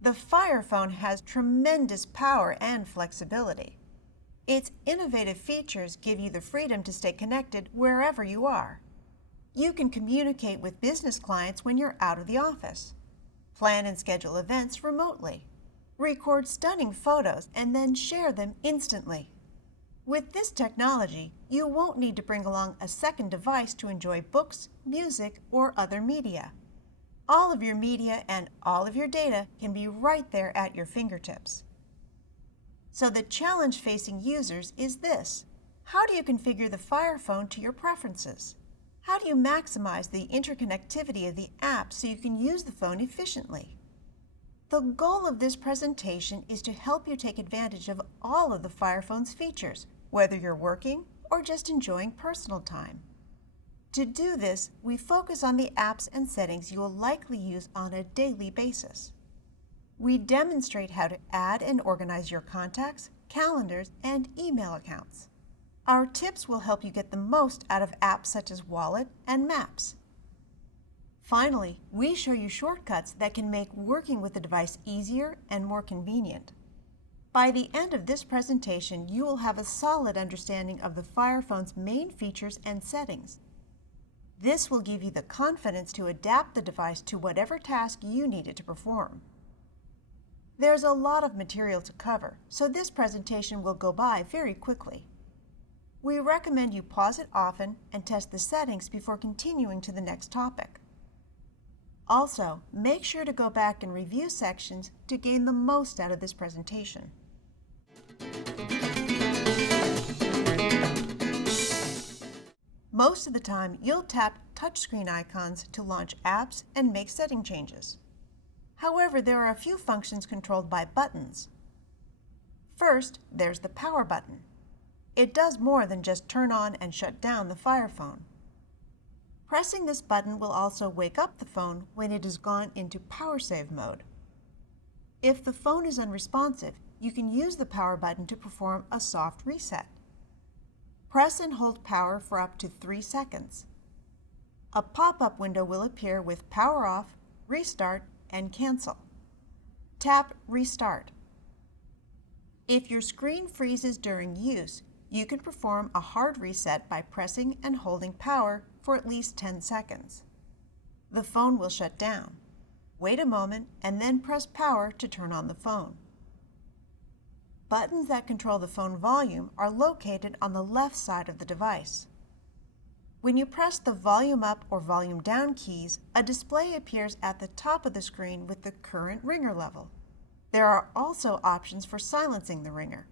The Fire Phone has tremendous power and flexibility. Its innovative features give you the freedom to stay connected wherever you are. You can communicate with business clients when you're out of the office, plan and schedule events remotely, record stunning photos, and then share them instantly. With this technology, you won't need to bring along a second device to enjoy books, music, or other media. All of your media and all of your data can be right there at your fingertips. So the challenge facing users is this: how do you configure the Fire Phone to your preferences? How do you maximize the interconnectivity of the app so you can use the phone efficiently? The goal of this presentation is to help you take advantage of all of the Fire Phone's features, whether you're working or just enjoying personal time. To do this, we focus on the apps and settings you will likely use on a daily basis. We demonstrate how to add and organize your contacts, calendars, and email accounts. Our tips will help you get the most out of apps such as Wallet and Maps. Finally, we show you shortcuts that can make working with the device easier and more convenient. By the end of this presentation, you will have a solid understanding of the Fire Phone's main features and settings. This will give you the confidence to adapt the device to whatever task you need it to perform. There's a lot of material to cover, so this presentation will go by very quickly. We recommend you pause it often and test the settings before continuing to the next topic. Also, make sure to go back and review sections to gain the most out of this presentation. Most of the time, you'll tap touchscreen icons to launch apps and make setting changes. However, there are a few functions controlled by buttons. First, there's the power button. It does more than just turn on and shut down the Fire Phone. Pressing this button will also wake up the phone when it has gone into power save mode. If the phone is unresponsive, you can use the power button to perform a soft reset. Press and hold power for up to 3 seconds. A pop-up window will appear with power off, restart, and cancel. Tap Restart. If your screen freezes during use, you can perform a hard reset by pressing and holding power for at least 10 seconds. The phone will shut down. Wait a moment and then press power to turn on the phone. Buttons that control the phone volume are located on the left side of the device. When you press the volume up or volume down keys, a display appears at the top of the screen with the current ringer level. There are also options for silencing the ringer.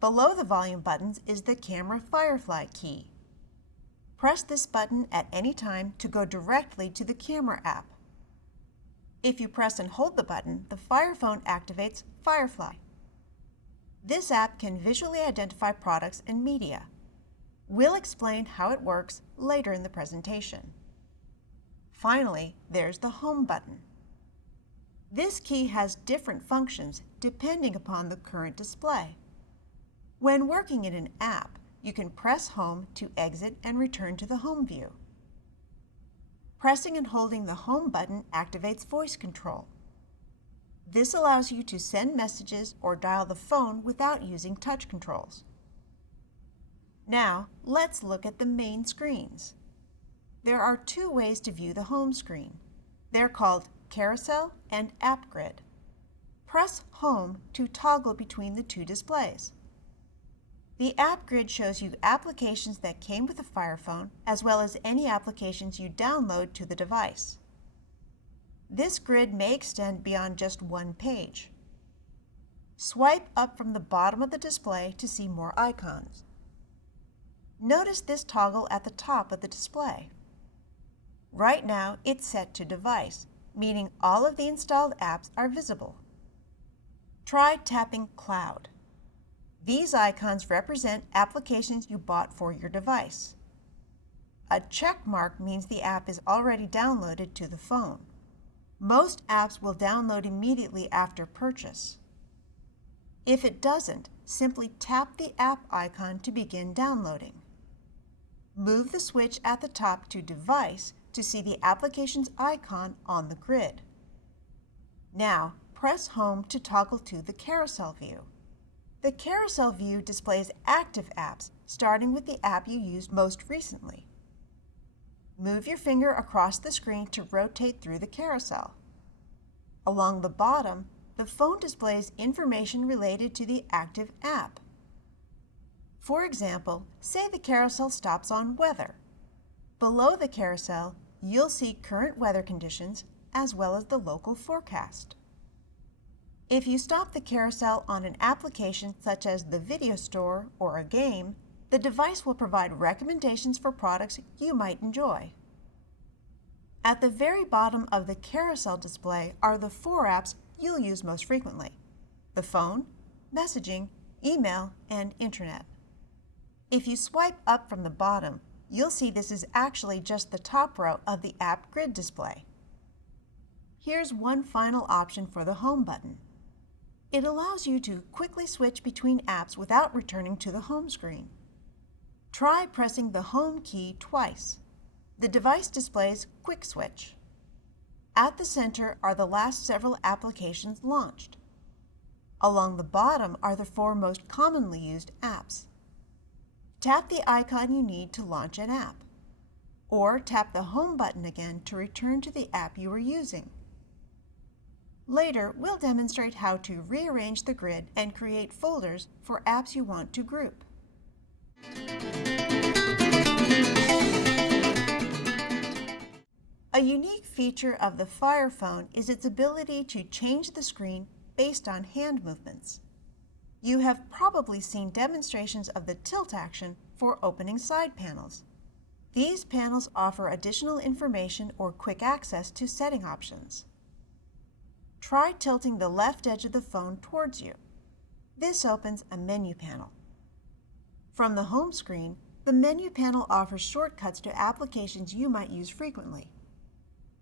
Below the volume buttons is the camera Firefly key. Press this button at any time to go directly to the camera app. If you press and hold the button, the Fire Phone activates Firefly. This app can visually identify products and media. We'll explain how it works later in the presentation. Finally, there's the Home button. This key has different functions depending upon the current display. When working in an app, you can press Home to exit and return to the home view. Pressing and holding the Home button activates voice control. This allows you to send messages or dial the phone without using touch controls. Now, let's look at the main screens. There are 2 ways to view the home screen. They're called Carousel and App Grid. Press Home to toggle between the 2 displays. The App Grid shows you applications that came with the Fire Phone, as well as any applications you download to the device. This grid may extend beyond just one page. Swipe up from the bottom of the display to see more icons. Notice this toggle at the top of the display. Right now, it's set to Device, meaning all of the installed apps are visible. Try tapping Cloud. These icons represent applications you bought for your device. A check mark means the app is already downloaded to the phone. Most apps will download immediately after purchase. If it doesn't, simply tap the app icon to begin downloading. Move the switch at the top to Device to see the application's icon on the grid. Now, press Home to toggle to the carousel view. The carousel view displays active apps, starting with the app you used most recently. Move your finger across the screen to rotate through the carousel. Along the bottom, the phone displays information related to the active app. For example, say the carousel stops on Weather. Below the carousel, you'll see current weather conditions as well as the local forecast. If you stop the carousel on an application such as the video store or a game, the device will provide recommendations for products you might enjoy. At the very bottom of the carousel display are the 4 apps you'll use most frequently: the phone, messaging, email, and internet. If you swipe up from the bottom, you'll see this is actually just the top row of the app grid display. Here's one final option for the Home button. It allows you to quickly switch between apps without returning to the home screen. Try pressing the Home key twice. The device displays Quick Switch. At the center are the last several applications launched. Along the bottom are the 4 most commonly used apps. Tap the icon you need to launch an app, or tap the Home button again to return to the app you were using. Later, we'll demonstrate how to rearrange the grid and create folders for apps you want to group. A unique feature of the Fire Phone is its ability to change the screen based on hand movements. You have probably seen demonstrations of the tilt action for opening side panels. These panels offer additional information or quick access to setting options. Try tilting the left edge of the phone towards you. This opens a menu panel. From the home screen, the menu panel offers shortcuts to applications you might use frequently.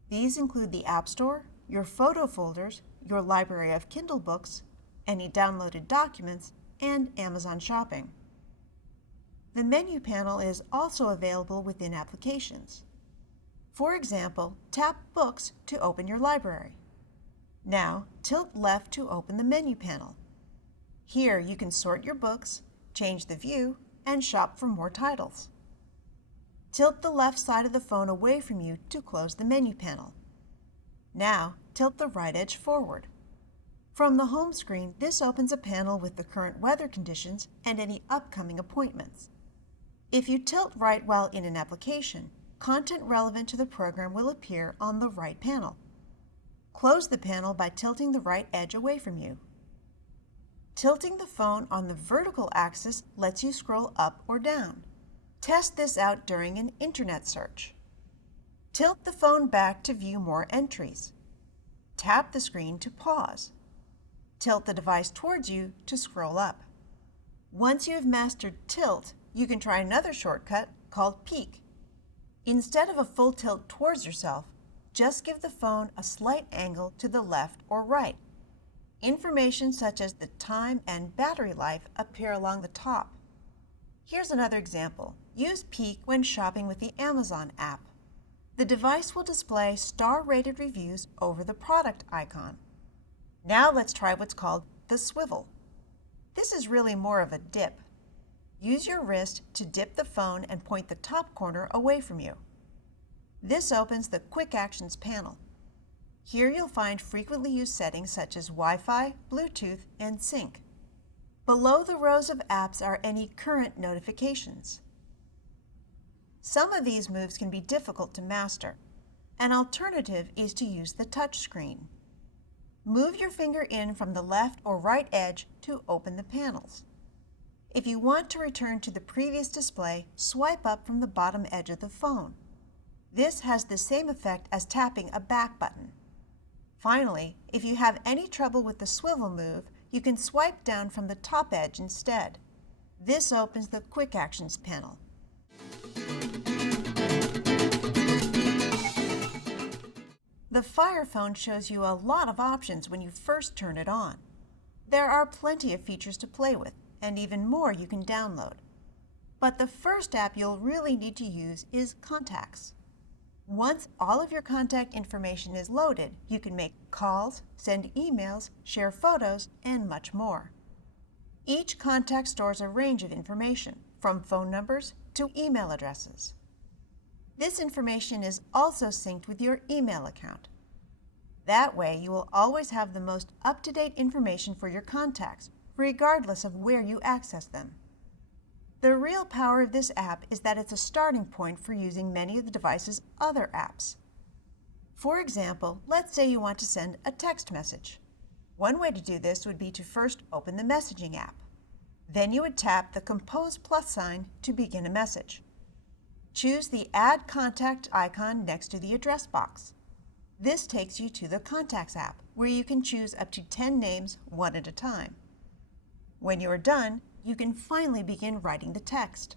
These include the App Store, your photo folders, your library of Kindle books, any downloaded documents, and Amazon Shopping. The menu panel is also available within applications. For example, tap Books to open your library. Now, tilt left to open the menu panel. Here you can sort your books, change the view, and shop for more titles. Tilt the left side of the phone away from you to close the menu panel. Now, tilt the right edge forward. From the home screen, this opens a panel with the current weather conditions and any upcoming appointments. If you tilt right while in an application, content relevant to the program will appear on the right panel. Close the panel by tilting the right edge away from you. Tilting the phone on the vertical axis lets you scroll up or down. Test this out during an internet search. Tilt the phone back to view more entries. Tap the screen to pause. Tilt the device towards you to scroll up. Once you have mastered tilt, you can try another shortcut called peek. Instead of a full tilt towards yourself, just give the phone a slight angle to the left or right. Information such as the time and battery life appear along the top. Here's another example. Use peek when shopping with the Amazon app. The device will display star-rated reviews over the product icon. Now let's try what's called the swivel. This is really more of a dip. Use your wrist to dip the phone and point the top corner away from you. This opens the Quick Actions panel. Here you'll find frequently used settings such as Wi-Fi, Bluetooth, and Sync. Below the rows of apps are any current notifications. Some of these moves can be difficult to master. An alternative is to use the touch screen. Move your finger in from the left or right edge to open the panels. If you want to return to the previous display, swipe up from the bottom edge of the phone. This has the same effect as tapping a back button. Finally, if you have any trouble with the swivel move, you can swipe down from the top edge instead. This opens the Quick Actions panel. The Fire Phone shows you a lot of options when you first turn it on. There are plenty of features to play with, and even more you can download. But the first app you'll really need to use is Contacts. Once all of your contact information is loaded, you can make calls, send emails, share photos, and much more. Each contact stores a range of information, from phone numbers to email addresses. This information is also synced with your email account. That way, you will always have the most up-to-date information for your contacts, regardless of where you access them. The real power of this app is that it's a starting point for using many of the device's other apps. For example, let's say you want to send a text message. One way to do this would be to first open the messaging app. Then you would tap the Compose plus sign to begin a message. Choose the Add Contact icon next to the address box. This takes you to the Contacts app, where you can choose up to 10 names one at a time. When you are done, you can finally begin writing the text.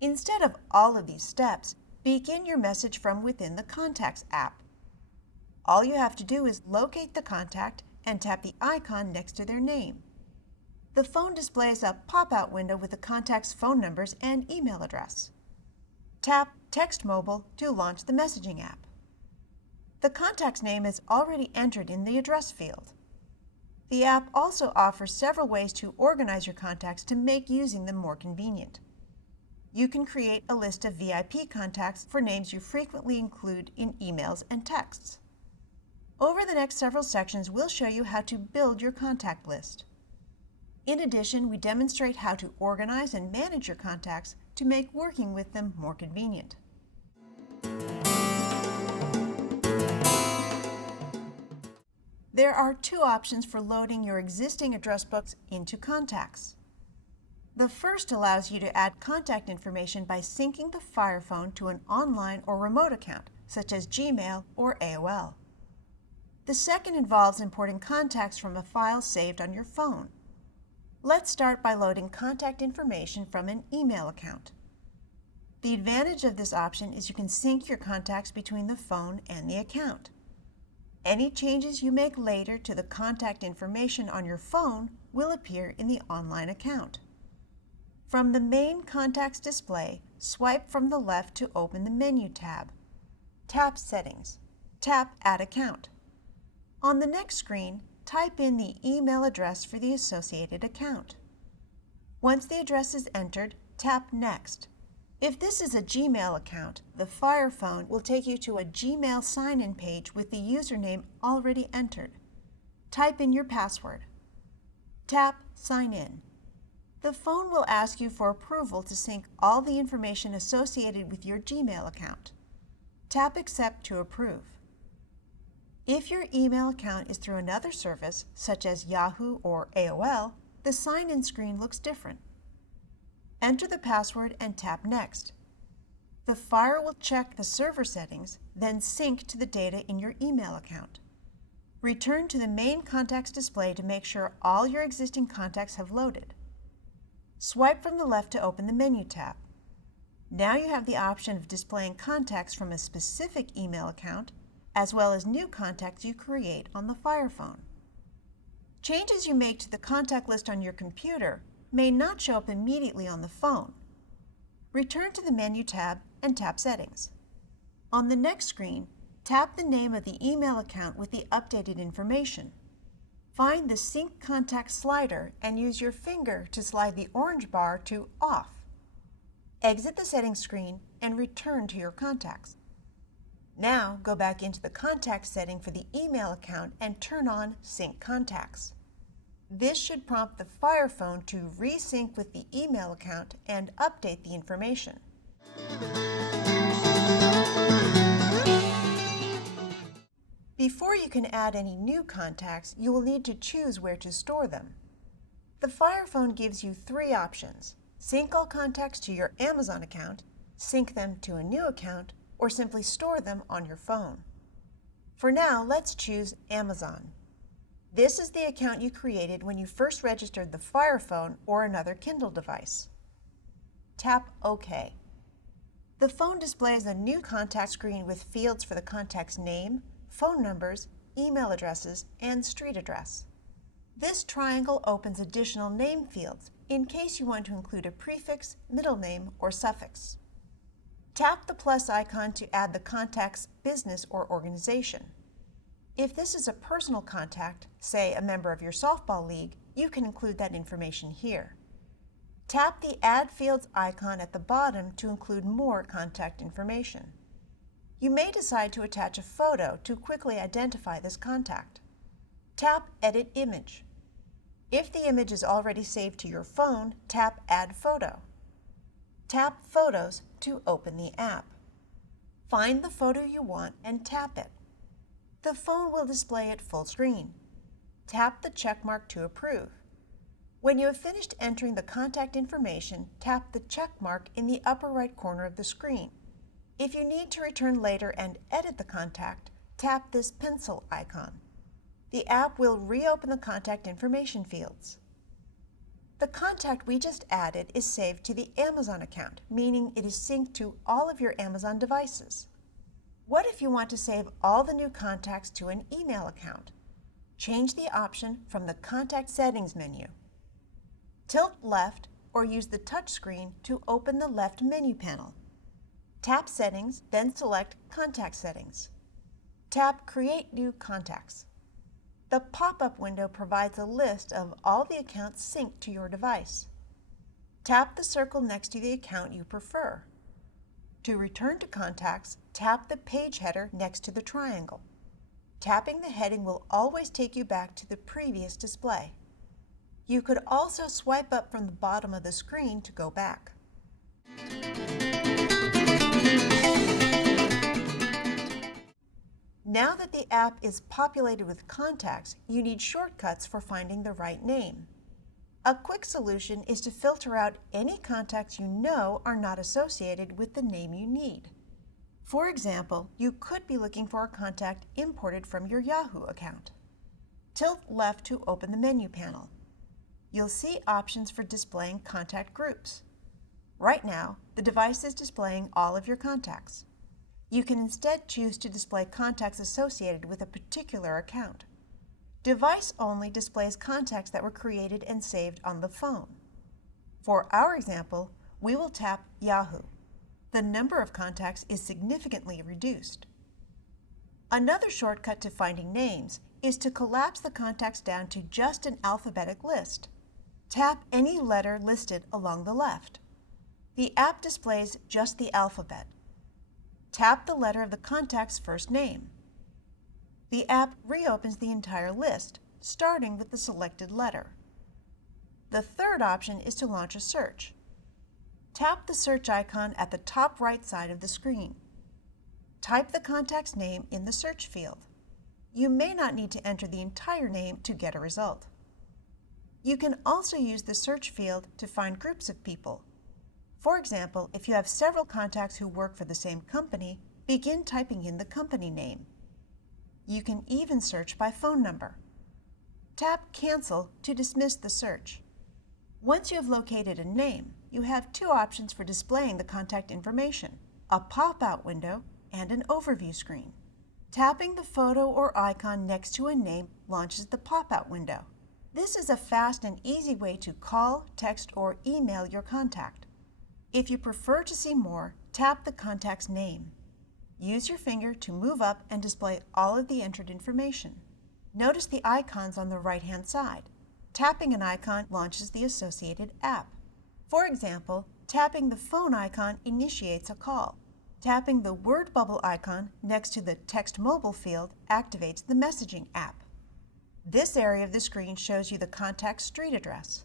Instead of all of these steps, begin your message from within the Contacts app. All you have to do is locate the contact and tap the icon next to their name. The phone displays a pop-out window with the contact's phone numbers and email address. Tap Text Mobile to launch the messaging app. The contact's name is already entered in the address field. The app also offers several ways to organize your contacts to make using them more convenient. You can create a list of VIP contacts for names you frequently include in emails and texts. Over the next several sections, we'll show you how to build your contact list. In addition, we demonstrate how to organize and manage your contacts to make working with them more convenient. There are two options for loading your existing address books into Contacts. The first allows you to add contact information by syncing the Fire Phone to an online or remote account, such as Gmail or AOL. The second involves importing contacts from a file saved on your phone. Let's start by loading contact information from an email account. The advantage of this option is you can sync your contacts between the phone and the account. Any changes you make later to the contact information on your phone will appear in the online account. From the main Contacts display, swipe from the left to open the Menu tab. Tap Settings. Tap Add Account. On the next screen, type in the email address for the associated account. Once the address is entered, tap Next. If this is a Gmail account, the Fire Phone will take you to a Gmail sign-in page with the username already entered. Type in your password. Tap Sign In. The phone will ask you for approval to sync all the information associated with your Gmail account. Tap Accept to approve. If your email account is through another service, such as Yahoo or AOL, the sign-in screen looks different. Enter the password and tap Next. The Fire will check the server settings, then sync to the data in your email account. Return to the main Contacts display to make sure all your existing contacts have loaded. Swipe from the left to open the Menu tab. Now you have the option of displaying contacts from a specific email account, as well as new contacts you create on the Fire Phone. Changes you make to the contact list on your computer may not show up immediately on the phone. Return to the Menu tab and tap Settings. On the next screen, tap the name of the email account with the updated information. Find the Sync Contact slider and use your finger to slide the orange bar to Off. Exit the settings screen and return to your contacts. Now go back into the contact setting for the email account and turn on Sync Contacts. This should prompt the Fire Phone to resync with the email account and update the information. Before you can add any new contacts, you will need to choose where to store them. The Fire Phone gives you three options: sync all contacts to your Amazon account, sync them to a new account, or simply store them on your phone. For now, let's choose Amazon. This is the account you created when you first registered the Fire Phone or another Kindle device. Tap OK. The phone displays a new contact screen with fields for the contact's name, phone numbers, email addresses, and street address. This triangle opens additional name fields in case you want to include a prefix, middle name, or suffix. Tap the plus icon to add the contact's business or organization. If this is a personal contact, say a member of your softball league, you can include that information here. Tap the Add Fields icon at the bottom to include more contact information. You may decide to attach a photo to quickly identify this contact. Tap Edit Image. If the image is already saved to your phone, tap Add Photo. Tap Photos to open the app. Find the photo you want and tap it. The phone will display it full screen. Tap the check mark to approve. When you have finished entering the contact information, tap the check mark in the upper right corner of the screen. If you need to return later and edit the contact, tap this pencil icon. The app will reopen the contact information fields. The contact we just added is saved to the Amazon account, meaning it is synced to all of your Amazon devices. What if you want to save all the new contacts to an email account? Change the option from the Contact Settings menu. Tilt left or use the touch screen to open the left menu panel. Tap Settings, then select Contact Settings. Tap Create New Contacts. The pop-up window provides a list of all the accounts synced to your device. Tap the circle next to the account you prefer. To return to contacts, tap the page header next to the triangle. Tapping the heading will always take you back to the previous display. You could also swipe up from the bottom of the screen to go back. Now that the app is populated with contacts, you need shortcuts for finding the right name. A quick solution is to filter out any contacts you know are not associated with the name you need. For example, you could be looking for a contact imported from your Yahoo account. Tilt left to open the menu panel. You'll see options for displaying contact groups. Right now, the device is displaying all of your contacts. You can instead choose to display contacts associated with a particular account. Device Only displays contacts that were created and saved on the phone. For our example, we will tap Yahoo. The number of contacts is significantly reduced. Another shortcut to finding names is to collapse the contacts down to just an alphabetic list. Tap any letter listed along the left. The app displays just the alphabet. Tap the letter of the contact's first name. The app reopens the entire list, starting with the selected letter. The third option is to launch a search. Tap the search icon at the top right side of the screen. Type the contact's name in the search field. You may not need to enter the entire name to get a result. You can also use the search field to find groups of people. For example, if you have several contacts who work for the same company, begin typing in the company name. You can even search by phone number. Tap Cancel to dismiss the search. Once you have located a name, you have two options for displaying the contact information: a pop-out window and an overview screen. Tapping the photo or icon next to a name launches the pop-out window. This is a fast and easy way to call, text, or email your contact. If you prefer to see more, tap the contact's name. Use your finger to move up and display all of the entered information. Notice the icons on the right-hand side. Tapping an icon launches the associated app. For example, tapping the phone icon initiates a call. Tapping the word bubble icon next to the text mobile field activates the messaging app. This area of the screen shows you the contact's street address.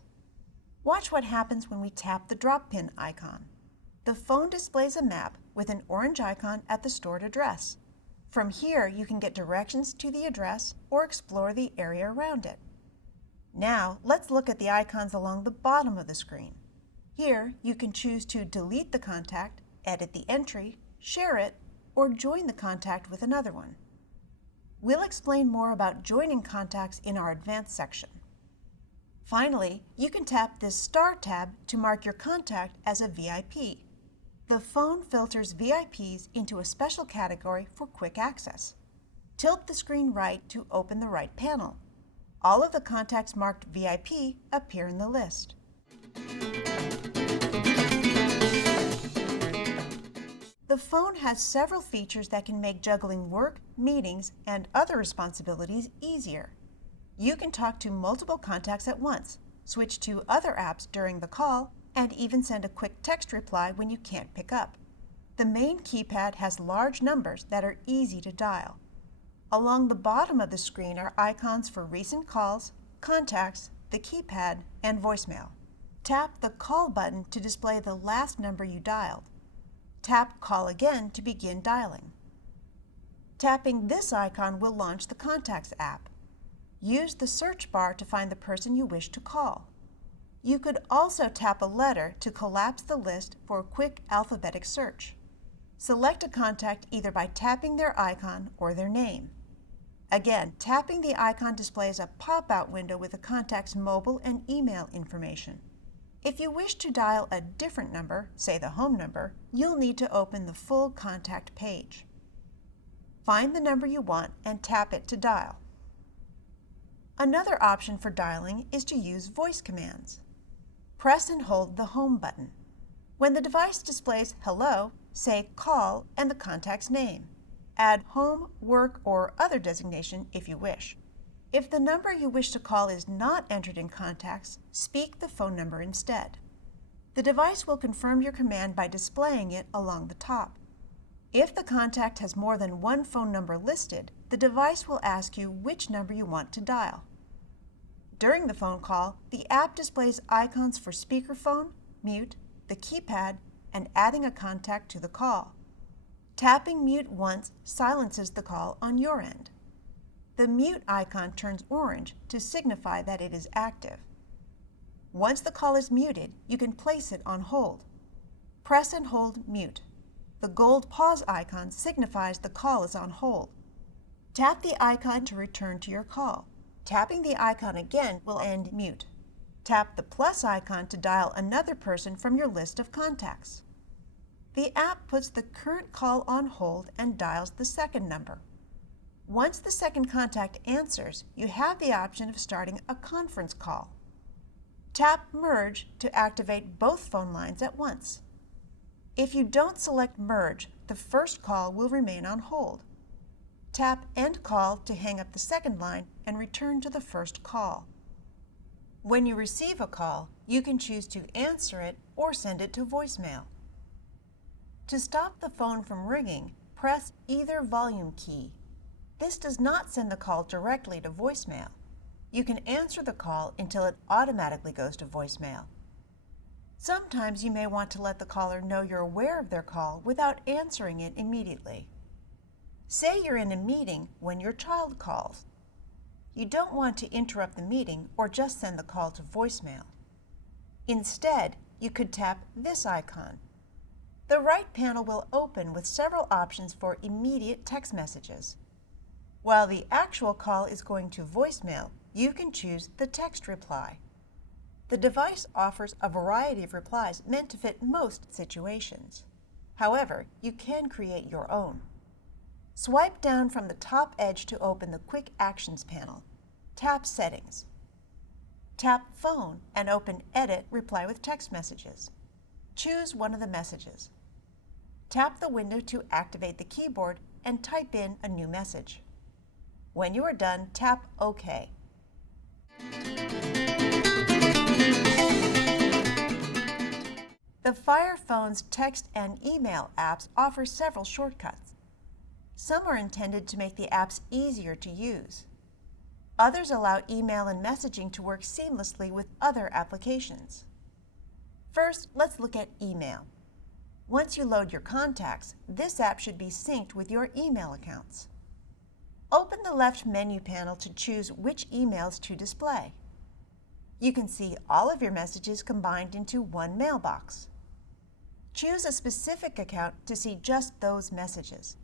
Watch what happens when we tap the drop pin icon. The phone displays a map with an orange icon at the stored address. From here, you can get directions to the address or explore the area around it. Now, let's look at the icons along the bottom of the screen. Here, you can choose to delete the contact, edit the entry, share it, or join the contact with another one. We'll explain more about joining contacts in our advanced section. Finally, you can tap this Star tab to mark your contact as a VIP. The phone filters VIPs into a special category for quick access. Tilt the screen right to open the right panel. All of the contacts marked VIP appear in the list. The phone has several features that can make juggling work, meetings, and other responsibilities easier. You can talk to multiple contacts at once, switch to other apps during the call, and even send a quick text reply when you can't pick up. The main keypad has large numbers that are easy to dial. Along the bottom of the screen are icons for recent calls, contacts, the keypad, and voicemail. Tap the Call button to display the last number you dialed. Tap Call again to begin dialing. Tapping this icon will launch the Contacts app. Use the search bar to find the person you wish to call. You could also tap a letter to collapse the list for a quick alphabetic search. Select a contact either by tapping their icon or their name. Again, tapping the icon displays a pop-out window with the contact's mobile and email information. If you wish to dial a different number, say the home number, you'll need to open the full contact page. Find the number you want and tap it to dial. Another option for dialing is to use voice commands. Press and hold the Home button. When the device displays Hello, say Call and the contact's name. Add home, work, or other designation if you wish. If the number you wish to call is not entered in contacts, speak the phone number instead. The device will confirm your command by displaying it along the top. If the contact has more than one phone number listed, the device will ask you which number you want to dial. During the phone call, the app displays icons for speakerphone, mute, the keypad, and adding a contact to the call. Tapping mute once silences the call on your end. The mute icon turns orange to signify that it is active. Once the call is muted, you can place it on hold. Press and hold mute. The gold pause icon signifies the call is on hold. Tap the icon to return to your call. Tapping the icon again will end mute. Tap the plus icon to dial another person from your list of contacts. The app puts the current call on hold and dials the second number. Once the second contact answers, you have the option of starting a conference call. Tap Merge to activate both phone lines at once. If you don't select Merge, the first call will remain on hold. Tap End Call to hang up the second line and return to the first call. When you receive a call, you can choose to answer it or send it to voicemail. To stop the phone from ringing, press either volume key. This does not send the call directly to voicemail. You can answer the call until it automatically goes to voicemail. Sometimes you may want to let the caller know you're aware of their call without answering it immediately. Say you're in a meeting when your child calls. You don't want to interrupt the meeting or just send the call to voicemail. Instead, you could tap this icon. The right panel will open with several options for immediate text messages. While the actual call is going to voicemail, you can choose the text reply. The device offers a variety of replies meant to fit most situations. However, you can create your own. Swipe down from the top edge to open the Quick Actions panel. Tap Settings. Tap Phone and open Edit Reply with Text Messages. Choose one of the messages. Tap the window to activate the keyboard and type in a new message. When you are done, tap OK. The Fire Phone's text and email apps offer several shortcuts. Some are intended to make the apps easier to use. Others allow email and messaging to work seamlessly with other applications. First, let's look at email. Once you load your contacts, this app should be synced with your email accounts. Open the left menu panel to choose which emails to display. You can see all of your messages combined into one mailbox. Choose a specific account to see just those messages.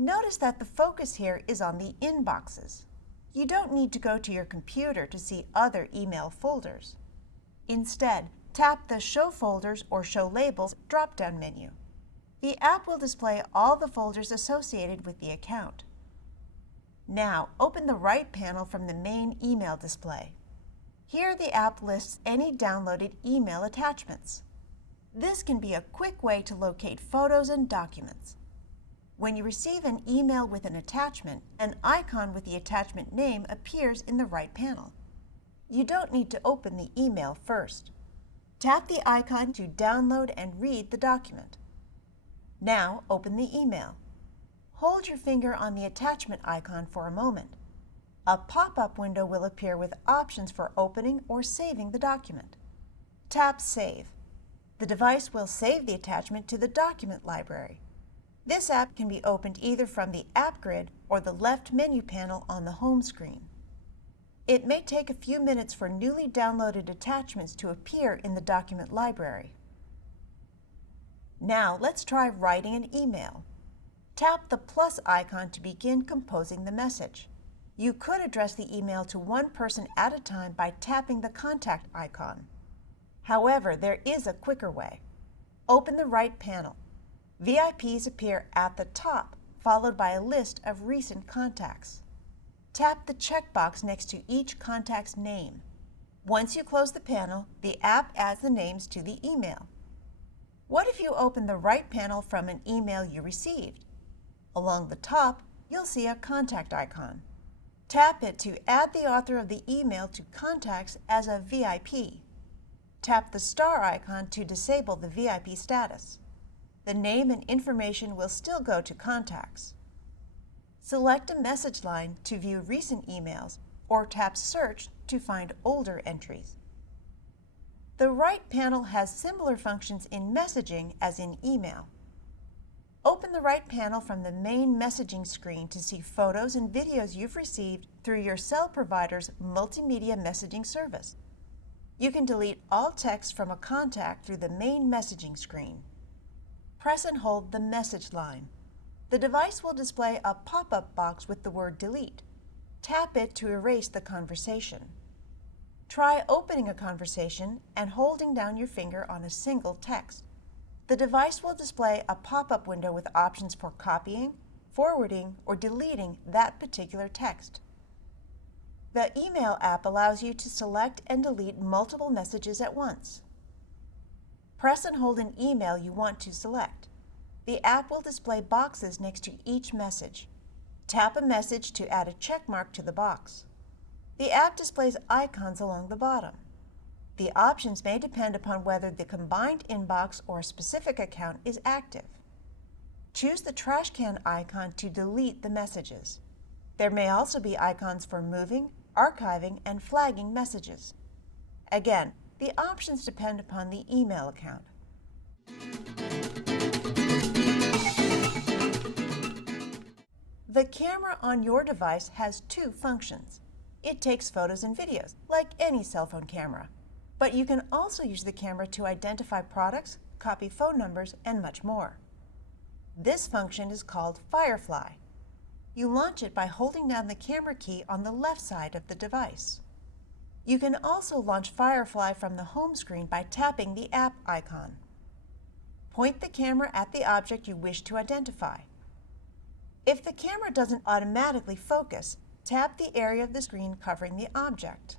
Notice that the focus here is on the inboxes. You don't need to go to your computer to see other email folders. Instead, Tap the Show Folders or Show Labels drop-down menu. The app will display all the folders associated with the account. Now, open the right panel from the main email display. Here, the app lists any downloaded email attachments. This can be a quick way to locate photos and documents. When you receive an email with an attachment, an icon with the attachment name appears in the right panel. You don't need to open the email first. Tap the icon to download and read the document. Now, open the email. Hold your finger on the attachment icon for a moment. A pop-up window will appear with options for opening or saving the document. Tap Save. The device will save the attachment to the document library. This app can be opened either from the app grid or the left menu panel on the home screen. It may take a few minutes for newly downloaded attachments to appear in the document library. Now let's try writing an email. Tap the plus icon to begin composing the message. You could address the email to one person at a time by tapping the contact icon. However, there is a quicker way. Open the right panel. VIPs appear at the top, followed by a list of recent contacts. Tap the checkbox next to each contact's name. Once you close the panel, the app adds the names to the email. What if you open the right panel from an email you received? Along the top, you'll see a contact icon. Tap it to add the author of the email to contacts as a VIP. Tap the star icon to disable the VIP status. The name and information will still go to contacts. Select a message line to view recent emails or tap Search to find older entries. The right panel has similar functions in messaging as in email. Open the right panel from the main messaging screen to see photos and videos you've received through your cell provider's multimedia messaging service. You can delete all text from a contact through the main messaging screen. Press and hold the message line. The device will display a pop-up box with the word delete. Tap it to erase the conversation. Try opening a conversation and holding down your finger on a single text. The device will display a pop-up window with options for copying, forwarding, or deleting that particular text. The email app allows you to select and delete multiple messages at once. Press and hold an email you want to select. The app will display boxes next to each message. Tap a message to add a check mark to the box. The app displays icons along the bottom. The options may depend upon whether the combined inbox or a specific account is active. Choose the trash can icon to delete the messages. There may also be icons for moving, archiving, and flagging messages. Again, the options depend upon the email account. The camera on your device has two functions. It takes photos and videos, like any cell phone camera. But you can also use the camera to identify products, copy phone numbers, and much more. This function is called Firefly. You launch it by holding down the camera key on the left side of the device. You can also launch Firefly from the home screen by tapping the app icon. Point the camera at the object you wish to identify. If the camera doesn't automatically focus, tap the area of the screen covering the object.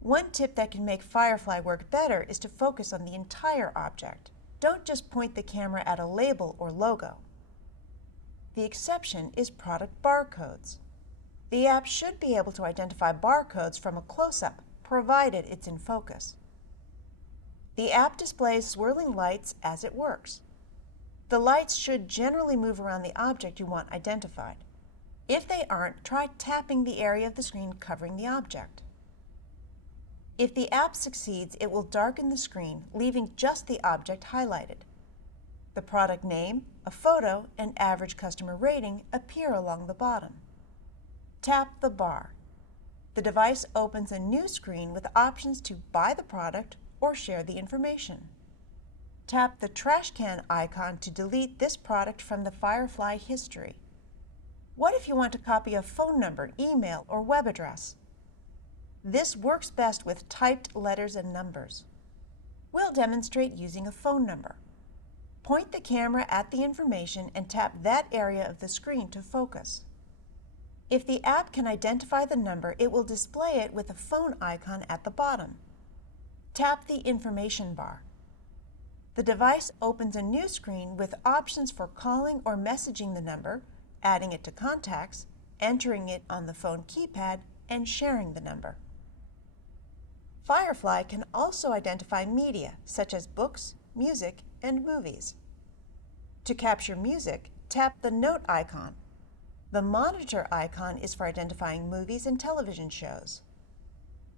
One tip that can make Firefly work better is to focus on the entire object. Don't just point the camera at a label or logo. The exception is product barcodes. The app should be able to identify barcodes from a close-up, provided it's in focus. The app displays swirling lights as it works. The lights should generally move around the object you want identified. If they aren't, try tapping the area of the screen covering the object. If the app succeeds, it will darken the screen, leaving just the object highlighted. The product name, a photo, and average customer rating appear along the bottom. Tap the bar. The device opens a new screen with options to buy the product or share the information. Tap the trash can icon to delete this product from the Firefly history. What if you want to copy a phone number, email, or web address? This works best with typed letters and numbers. We'll demonstrate using a phone number. Point the camera at the information and tap that area of the screen to focus. If the app can identify the number, it will display it with a phone icon at the bottom. Tap the information bar. The device opens a new screen with options for calling or messaging the number, adding it to contacts, entering it on the phone keypad, and sharing the number. Firefly can also identify media such as books, music, and movies. To capture music, tap the note icon. The monitor icon is for identifying movies and television shows.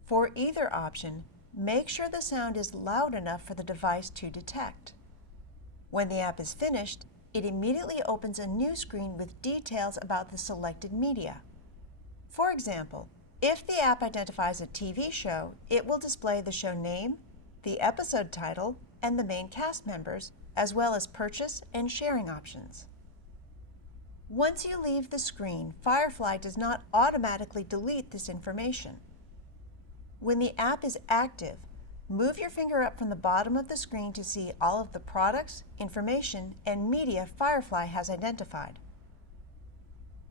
For either option, make sure the sound is loud enough for the device to detect. When the app is finished, it immediately opens a new screen with details about the selected media. For example, if the app identifies a TV show, it will display the show name, the episode title, and the main cast members, as well as purchase and sharing options. Once you leave the screen, Firefly does not automatically delete this information. When the app is active, move your finger up from the bottom of the screen to see all of the products, information, and media Firefly has identified.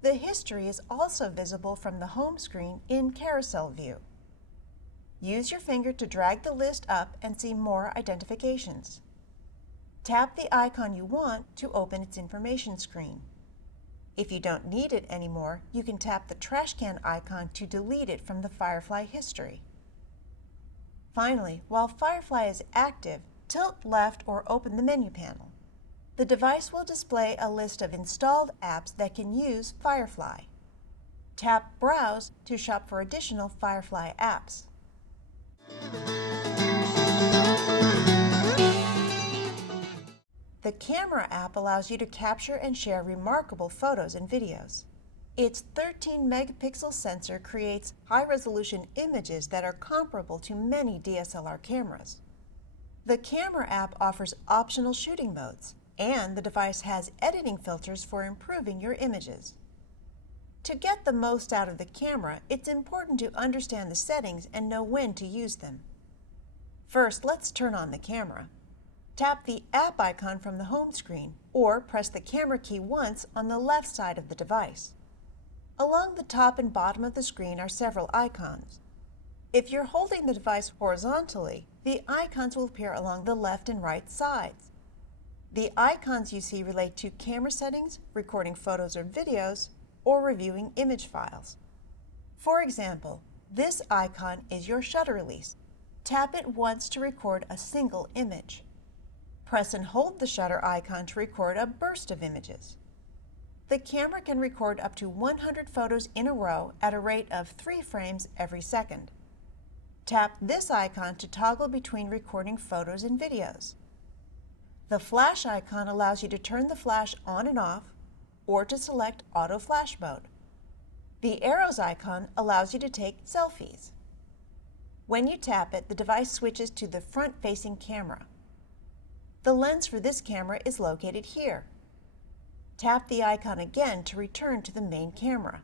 The history is also visible from the home screen in carousel view. Use your finger to drag the list up and see more identifications. Tap the icon you want to open its information screen. If you don't need it anymore, you can tap the trash can icon to delete it from the Firefly history. Finally, while Firefly is active, tilt left or open the menu panel. The device will display a list of installed apps that can use Firefly. Tap Browse to shop for additional Firefly apps. The Camera app allows you to capture and share remarkable photos and videos. Its 13-megapixel sensor creates high-resolution images that are comparable to many DSLR cameras. The Camera app offers optional shooting modes, and the device has editing filters for improving your images. To get the most out of the camera, it's important to understand the settings and know when to use them. First, let's turn on the camera. Tap the app icon from the home screen, or press the camera key once on the left side of the device. Along the top and bottom of the screen are several icons. If you're holding the device horizontally, the icons will appear along the left and right sides. The icons you see relate to camera settings, recording photos or videos, or reviewing image files. For example, this icon is your shutter release. Tap it once to record a single image. Press and hold the shutter icon to record a burst of images. The camera can record up to 100 photos in a row at a rate of 3 frames every second. Tap this icon to toggle between recording photos and videos. The flash icon allows you to turn the flash on and off, or to select auto flash mode. The arrows icon allows you to take selfies. When you tap it, the device switches to the front-facing camera. The lens for this camera is located here. Tap the icon again to return to the main camera.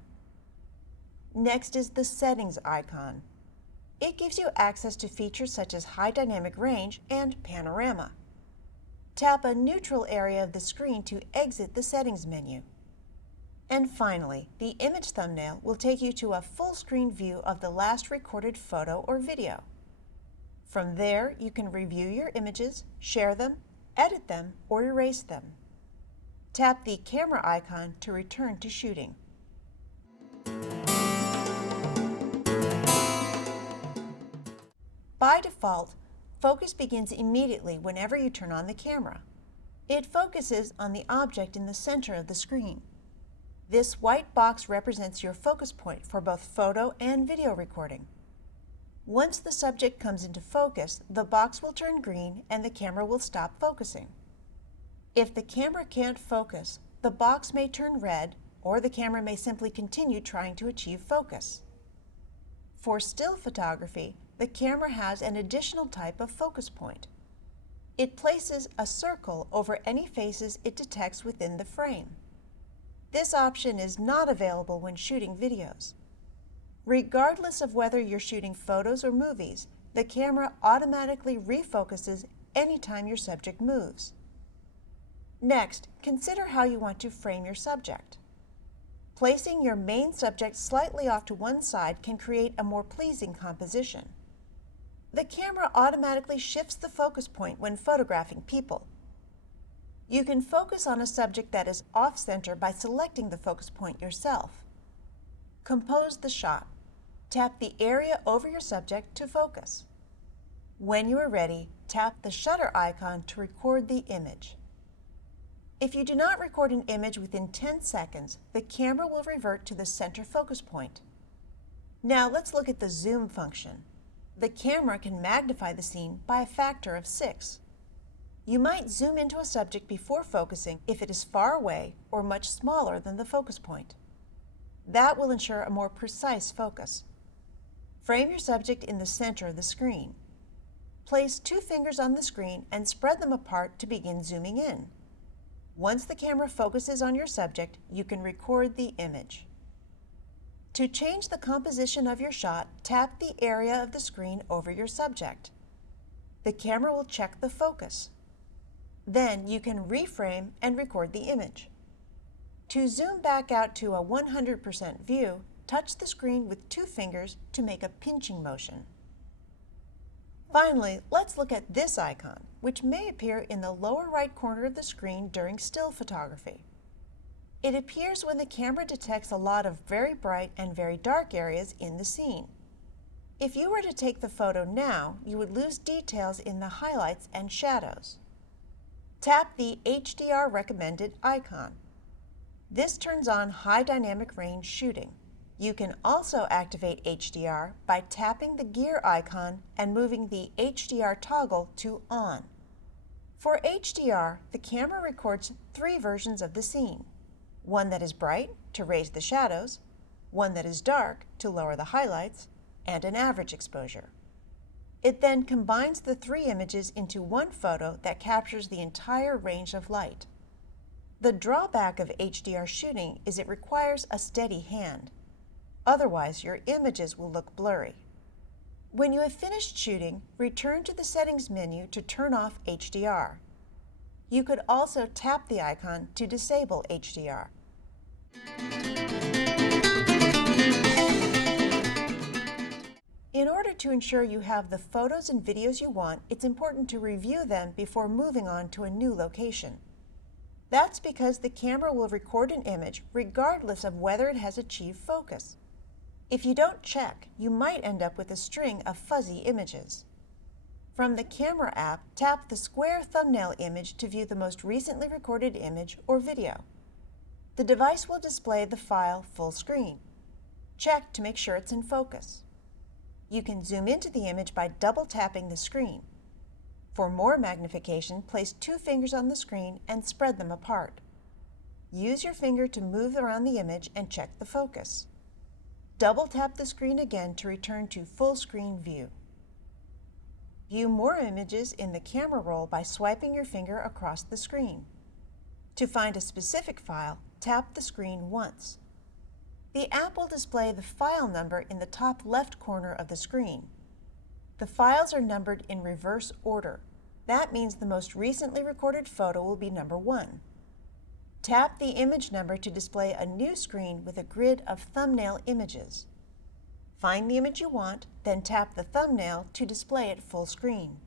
Next is the settings icon. It gives you access to features such as high dynamic range and panorama. Tap a neutral area of the screen to exit the settings menu. And finally, the image thumbnail will take you to a full screen view of the last recorded photo or video. From there, you can review your images, share them, edit them, or erase them. Tap the camera icon to return to shooting. By default, focus begins immediately whenever you turn on the camera. It focuses on the object in the center of the screen. This white box represents your focus point for both photo and video recording. Once the subject comes into focus, the box will turn green and the camera will stop focusing. If the camera can't focus, the box may turn red, or the camera may simply continue trying to achieve focus. For still photography, the camera has an additional type of focus point. It places a circle over any faces it detects within the frame. This option is not available when shooting videos. Regardless of whether you're shooting photos or movies, The camera automatically refocuses anytime your subject moves. Next, consider how you want to frame your subject. Placing your main subject slightly off to one side can create a more pleasing composition. The camera automatically shifts the focus point when photographing people. You can focus on a subject that is off-center by selecting the focus point yourself. Compose the shot. Tap the area over your subject to focus. When you are ready, tap the shutter icon to record the image. If you do not record an image within 10 seconds, the camera will revert to the center focus point. Now let's look at the zoom function. The camera can magnify the scene by a factor of 6. You might zoom into a subject before focusing if it is far away or much smaller than the focus point. That will ensure a more precise focus. Frame your subject in the center of the screen. Place 2 fingers on the screen and spread them apart to begin zooming in. Once the camera focuses on your subject, you can record the image. To change the composition of your shot, tap the area of the screen over your subject. The camera will check the focus. Then you can reframe and record the image. To zoom back out to a 100% view, touch the screen with 2 fingers to make a pinching motion. Finally, let's look at this icon, which may appear in the lower right corner of the screen during still photography. It appears when the camera detects a lot of very bright and very dark areas in the scene. If you were to take the photo now, you would lose details in the highlights and shadows. Tap the HDR recommended icon. This turns on high dynamic range shooting. You can also activate HDR by tapping the gear icon and moving the HDR toggle to on. For HDR, the camera records 3 versions of the scene. One that is bright, to raise the shadows, one that is dark, to lower the highlights, and an average exposure. It then combines the 3 images into one photo that captures the entire range of light. The drawback of HDR shooting is it requires a steady hand. Otherwise, your images will look blurry. When you have finished shooting, return to the Settings menu to turn off HDR. You could also tap the icon to disable HDR. In order to ensure you have the photos and videos you want, it's important to review them before moving on to a new location. That's because the camera will record an image regardless of whether it has achieved focus. If you don't check, you might end up with a string of fuzzy images. From the Camera app, tap the square thumbnail image to view the most recently recorded image or video. The device will display the file full screen. Check to make sure it's in focus. You can zoom into the image by double tapping the screen. For more magnification, place 2 fingers on the screen and spread them apart. Use your finger to move around the image and check the focus. Double tap the screen again to return to full screen view. View more images in the camera roll by swiping your finger across the screen. To find a specific file, tap the screen once. The app will display the file number in the top left corner of the screen. The files are numbered in reverse order. That means the most recently recorded photo will be number 1. Tap the image number to display a new screen with a grid of thumbnail images. Find the image you want, then tap the thumbnail to display it full screen.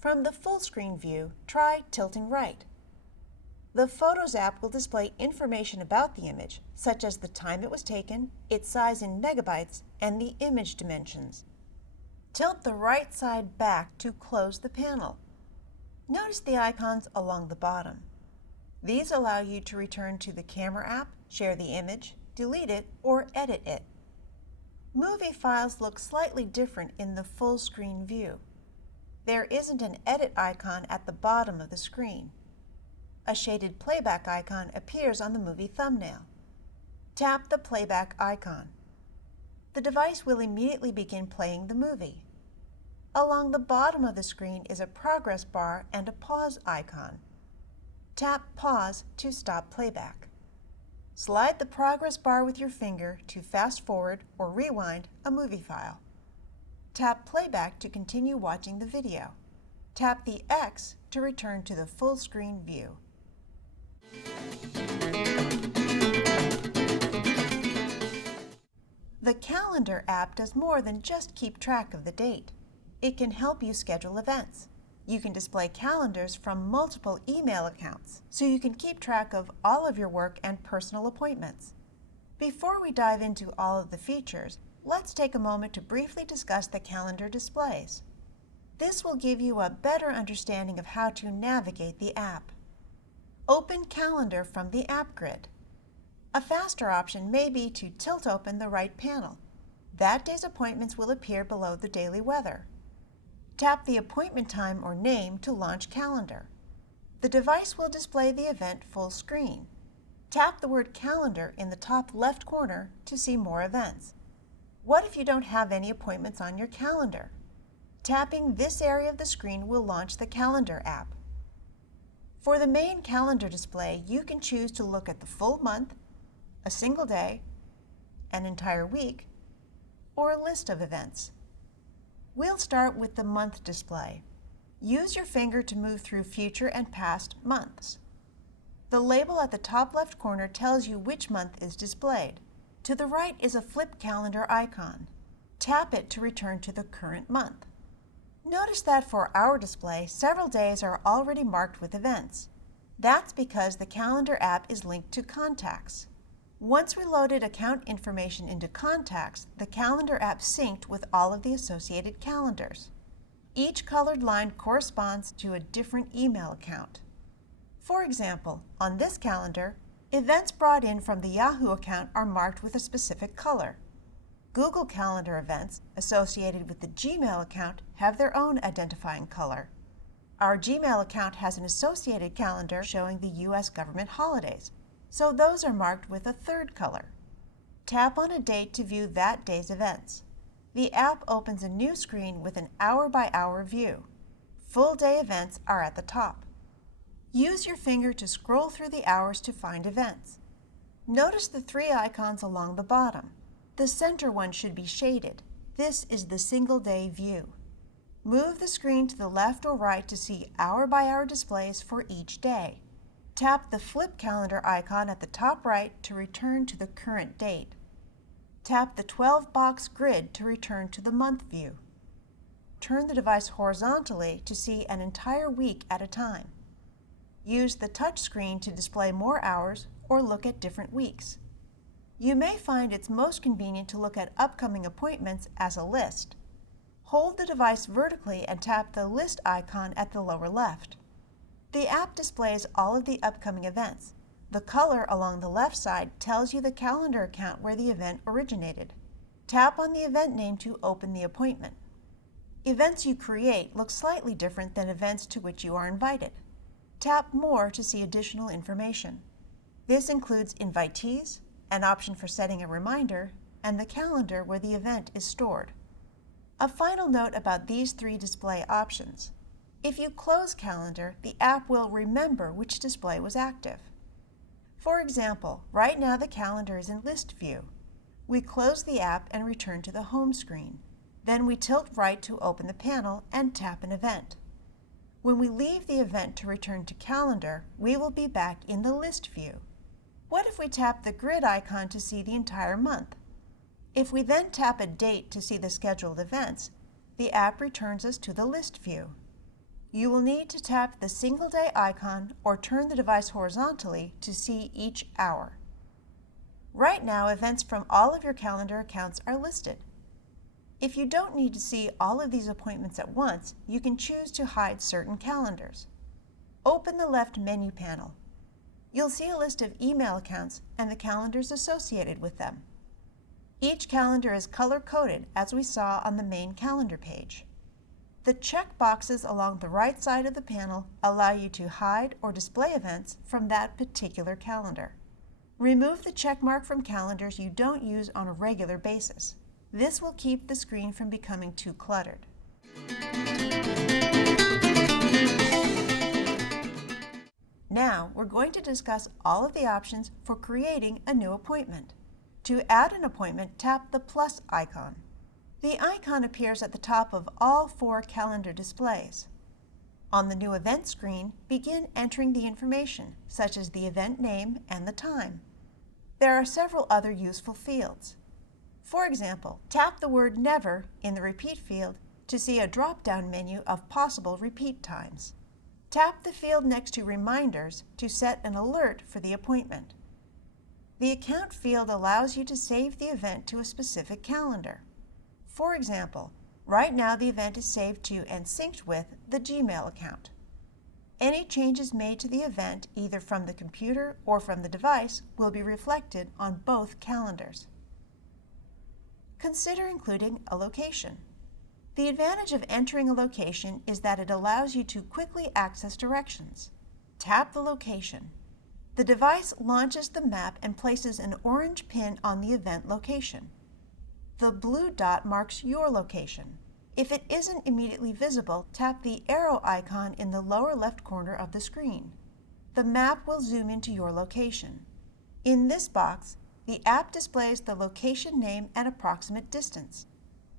From the full screen view, try tilting right. The Photos app will display information about the image, such as the time it was taken, its size in megabytes, and the image dimensions. Tilt the right side back to close the panel. Notice the icons along the bottom. These allow you to return to the Camera app, share the image, delete it, or edit it. Movie files look slightly different in the full screen view. There isn't an edit icon at the bottom of the screen. A shaded playback icon appears on the movie thumbnail. Tap the playback icon. The device will immediately begin playing the movie. Along the bottom of the screen is a progress bar and a pause icon. Tap pause to stop playback. Slide the progress bar with your finger to fast forward or rewind a movie file. Tap Playback to continue watching the video. Tap the X to return to the full screen view. The Calendar app does more than just keep track of the date. It can help you schedule events. You can display calendars from multiple email accounts, so you can keep track of all of your work and personal appointments. Before we dive into all of the features, let's take a moment to briefly discuss the calendar displays. This will give you a better understanding of how to navigate the app. Open Calendar from the app grid. A faster option may be to tilt open the right panel. That day's appointments will appear below the daily weather. Tap the appointment time or name to launch Calendar. The device will display the event full screen. Tap the word Calendar in the top left corner to see more events. What if you don't have any appointments on your calendar? Tapping this area of the screen will launch the Calendar app. For the main calendar display, you can choose to look at the full month, a single day, an entire week, or a list of events. We'll start with the month display. Use your finger to move through future and past months. The label at the top left corner tells you which month is displayed. To the right is a flip calendar icon. Tap it to return to the current month. Notice that for our display, several days are already marked with events. That's because the Calendar app is linked to Contacts. Once we loaded account information into Contacts, the Calendar app synced with all of the associated calendars. Each colored line corresponds to a different email account. For example, on this calendar, events brought in from the Yahoo account are marked with a specific color. Google Calendar events associated with the Gmail account have their own identifying color. Our Gmail account has an associated calendar showing the U.S. government holidays, so those are marked with a third color. Tap on a date to view that day's events. The app opens a new screen with an hour-by-hour view. Full day events are at the top. Use your finger to scroll through the hours to find events. Notice the three icons along the bottom. The center one should be shaded. This is the single day view. Move the screen to the left or right to see hour-by-hour displays for each day. Tap the flip calendar icon at the top right to return to the current date. Tap the 12-box grid to return to the month view. Turn the device horizontally to see an entire week at a time. Use the touch screen to display more hours or look at different weeks. You may find it's most convenient to look at upcoming appointments as a list. Hold the device vertically and tap the list icon at the lower left. The app displays all of the upcoming events. The color along the left side tells you the calendar account where the event originated. Tap on the event name to open the appointment. Events you create look slightly different than events to which you are invited. Tap More to see additional information. This includes invitees, an option for setting a reminder, and the calendar where the event is stored. A final note about these three display options. If you close Calendar, the app will remember which display was active. For example, right now the calendar is in List View. We close the app and return to the home screen. Then we tilt right to open the panel and tap an event. When we leave the event to return to Calendar, we will be back in the List View. What if we tap the grid icon to see the entire month? If we then tap a date to see the scheduled events, the app returns us to the List View. You will need to tap the single day icon or turn the device horizontally to see each hour. Right now, events from all of your calendar accounts are listed. If you don't need to see all of these appointments at once, you can choose to hide certain calendars. Open the left menu panel. You'll see a list of email accounts and the calendars associated with them. Each calendar is color-coded, as we saw on the main calendar page. The check boxes along the right side of the panel allow you to hide or display events from that particular calendar. Remove the check mark from calendars you don't use on a regular basis. This will keep the screen from becoming too cluttered. Now, we're going to discuss all of the options for creating a new appointment. To add an appointment, tap the plus icon. The icon appears at the top of all 4 calendar displays. On the new event screen, begin entering the information, such as the event name and the time. There are several other useful fields. For example, tap the word never in the repeat field to see a drop-down menu of possible repeat times. Tap the field next to reminders to set an alert for the appointment. The account field allows you to save the event to a specific calendar. For example, right now the event is saved to and synced with the Gmail account. Any changes made to the event, either from the computer or from the device, will be reflected on both calendars. Consider including a location. The advantage of entering a location is that it allows you to quickly access directions. Tap the location. The device launches the map and places an orange pin on the event location. The blue dot marks your location. If it isn't immediately visible, tap the arrow icon in the lower left corner of the screen. The map will zoom into your location. In this box, the app displays the location name and approximate distance.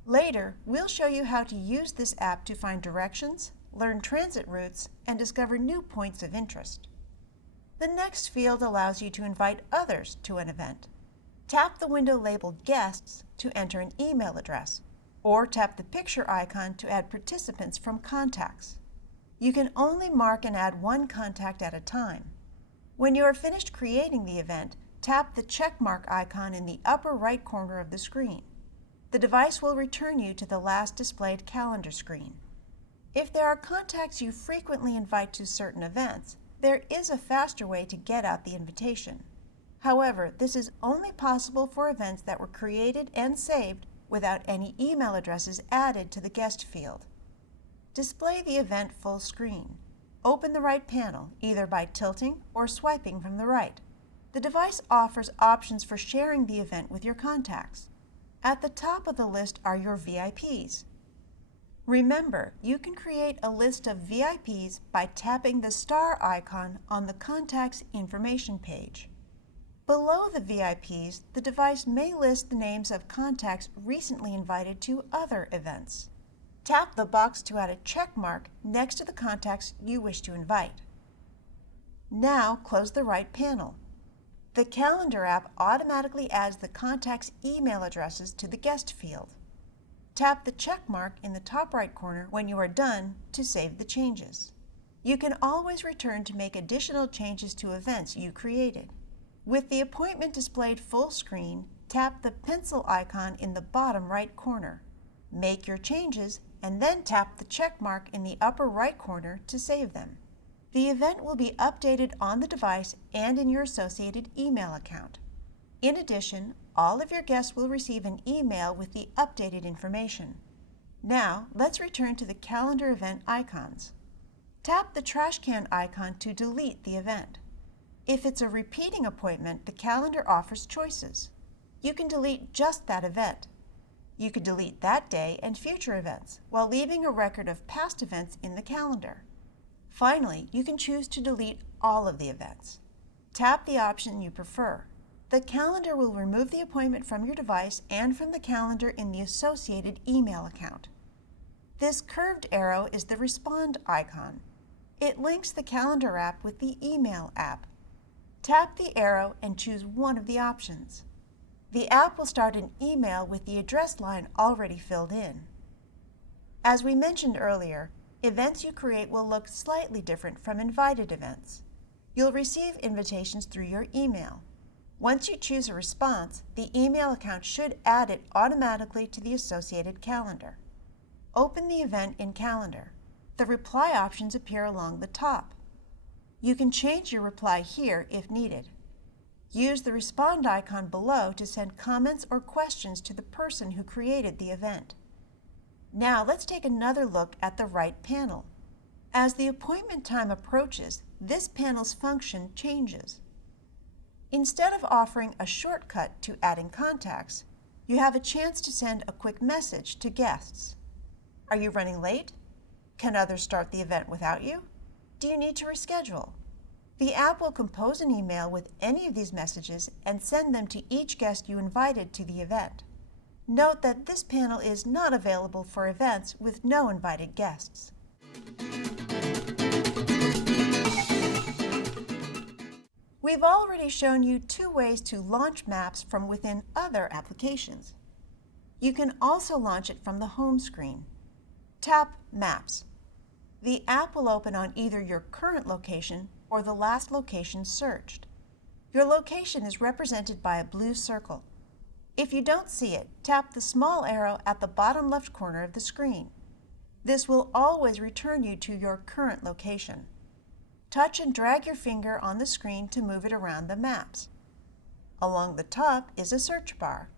Later, we'll show you how to use this app to find directions, learn transit routes, and discover new points of interest. The next field allows you to invite others to an event. Tap the window labeled Guests to enter an email address, or tap the picture icon to add participants from contacts. You can only mark and add one contact at a time. When you are finished creating the event, tap the checkmark icon in the upper right corner of the screen. The device will return you to the last displayed calendar screen. If there are contacts you frequently invite to certain events, there is a faster way to get out the invitation. However, this is only possible for events that were created and saved without any email addresses added to the guest field. Display the event full screen. Open the right panel, either by tilting or swiping from the right. The device offers options for sharing the event with your contacts. At the top of the list are your VIPs. Remember, you can create a list of VIPs by tapping the star icon on the Contacts Information page. Below the VIPs, the device may list the names of contacts recently invited to other events. Tap the box to add a check mark next to the contacts you wish to invite. Now close the right panel. The Calendar app automatically adds the contact's email addresses to the guest field. Tap the check mark in the top right corner when you are done to save the changes. You can always return to make additional changes to events you created. With the appointment displayed full screen, tap the pencil icon in the bottom right corner. Make your changes and then tap the check mark in the upper right corner to save them. The event will be updated on the device and in your associated email account. In addition, all of your guests will receive an email with the updated information. Now, let's return to the calendar event icons. Tap the trash can icon to delete the event. If it's a repeating appointment, the calendar offers choices. You can delete just that event. You could delete that day and future events, while leaving a record of past events in the calendar. Finally, you can choose to delete all of the events. Tap the option you prefer. The calendar will remove the appointment from your device and from the calendar in the associated email account. This curved arrow is the Respond icon. It links the Calendar app with the Email app. Tap the arrow and choose one of the options. The app will start an email with the address line already filled in. As we mentioned earlier, events you create will look slightly different from invited events. You'll receive invitations through your email. Once you choose a response, the email account should add it automatically to the associated calendar. Open the event in Calendar. The reply options appear along the top. You can change your reply here if needed. Use the Respond icon below to send comments or questions to the person who created the event. Now let's take another look at the right panel. As the appointment time approaches, this panel's function changes. Instead of offering a shortcut to adding contacts, you have a chance to send a quick message to guests. Are you running late? Can others start the event without you? Do you need to reschedule? The app will compose an email with any of these messages and send them to each guest you invited to the event. Note that this panel is not available for events with no invited guests. We've already shown you 2 ways to launch Maps from within other applications. You can also launch it from the home screen. Tap Maps. The app will open on either your current location or the last location searched. Your location is represented by a blue circle. If you don't see it, tap the small arrow at the bottom left corner of the screen. This will always return you to your current location. Touch and drag your finger on the screen to move it around the maps. Along the top is a search bar.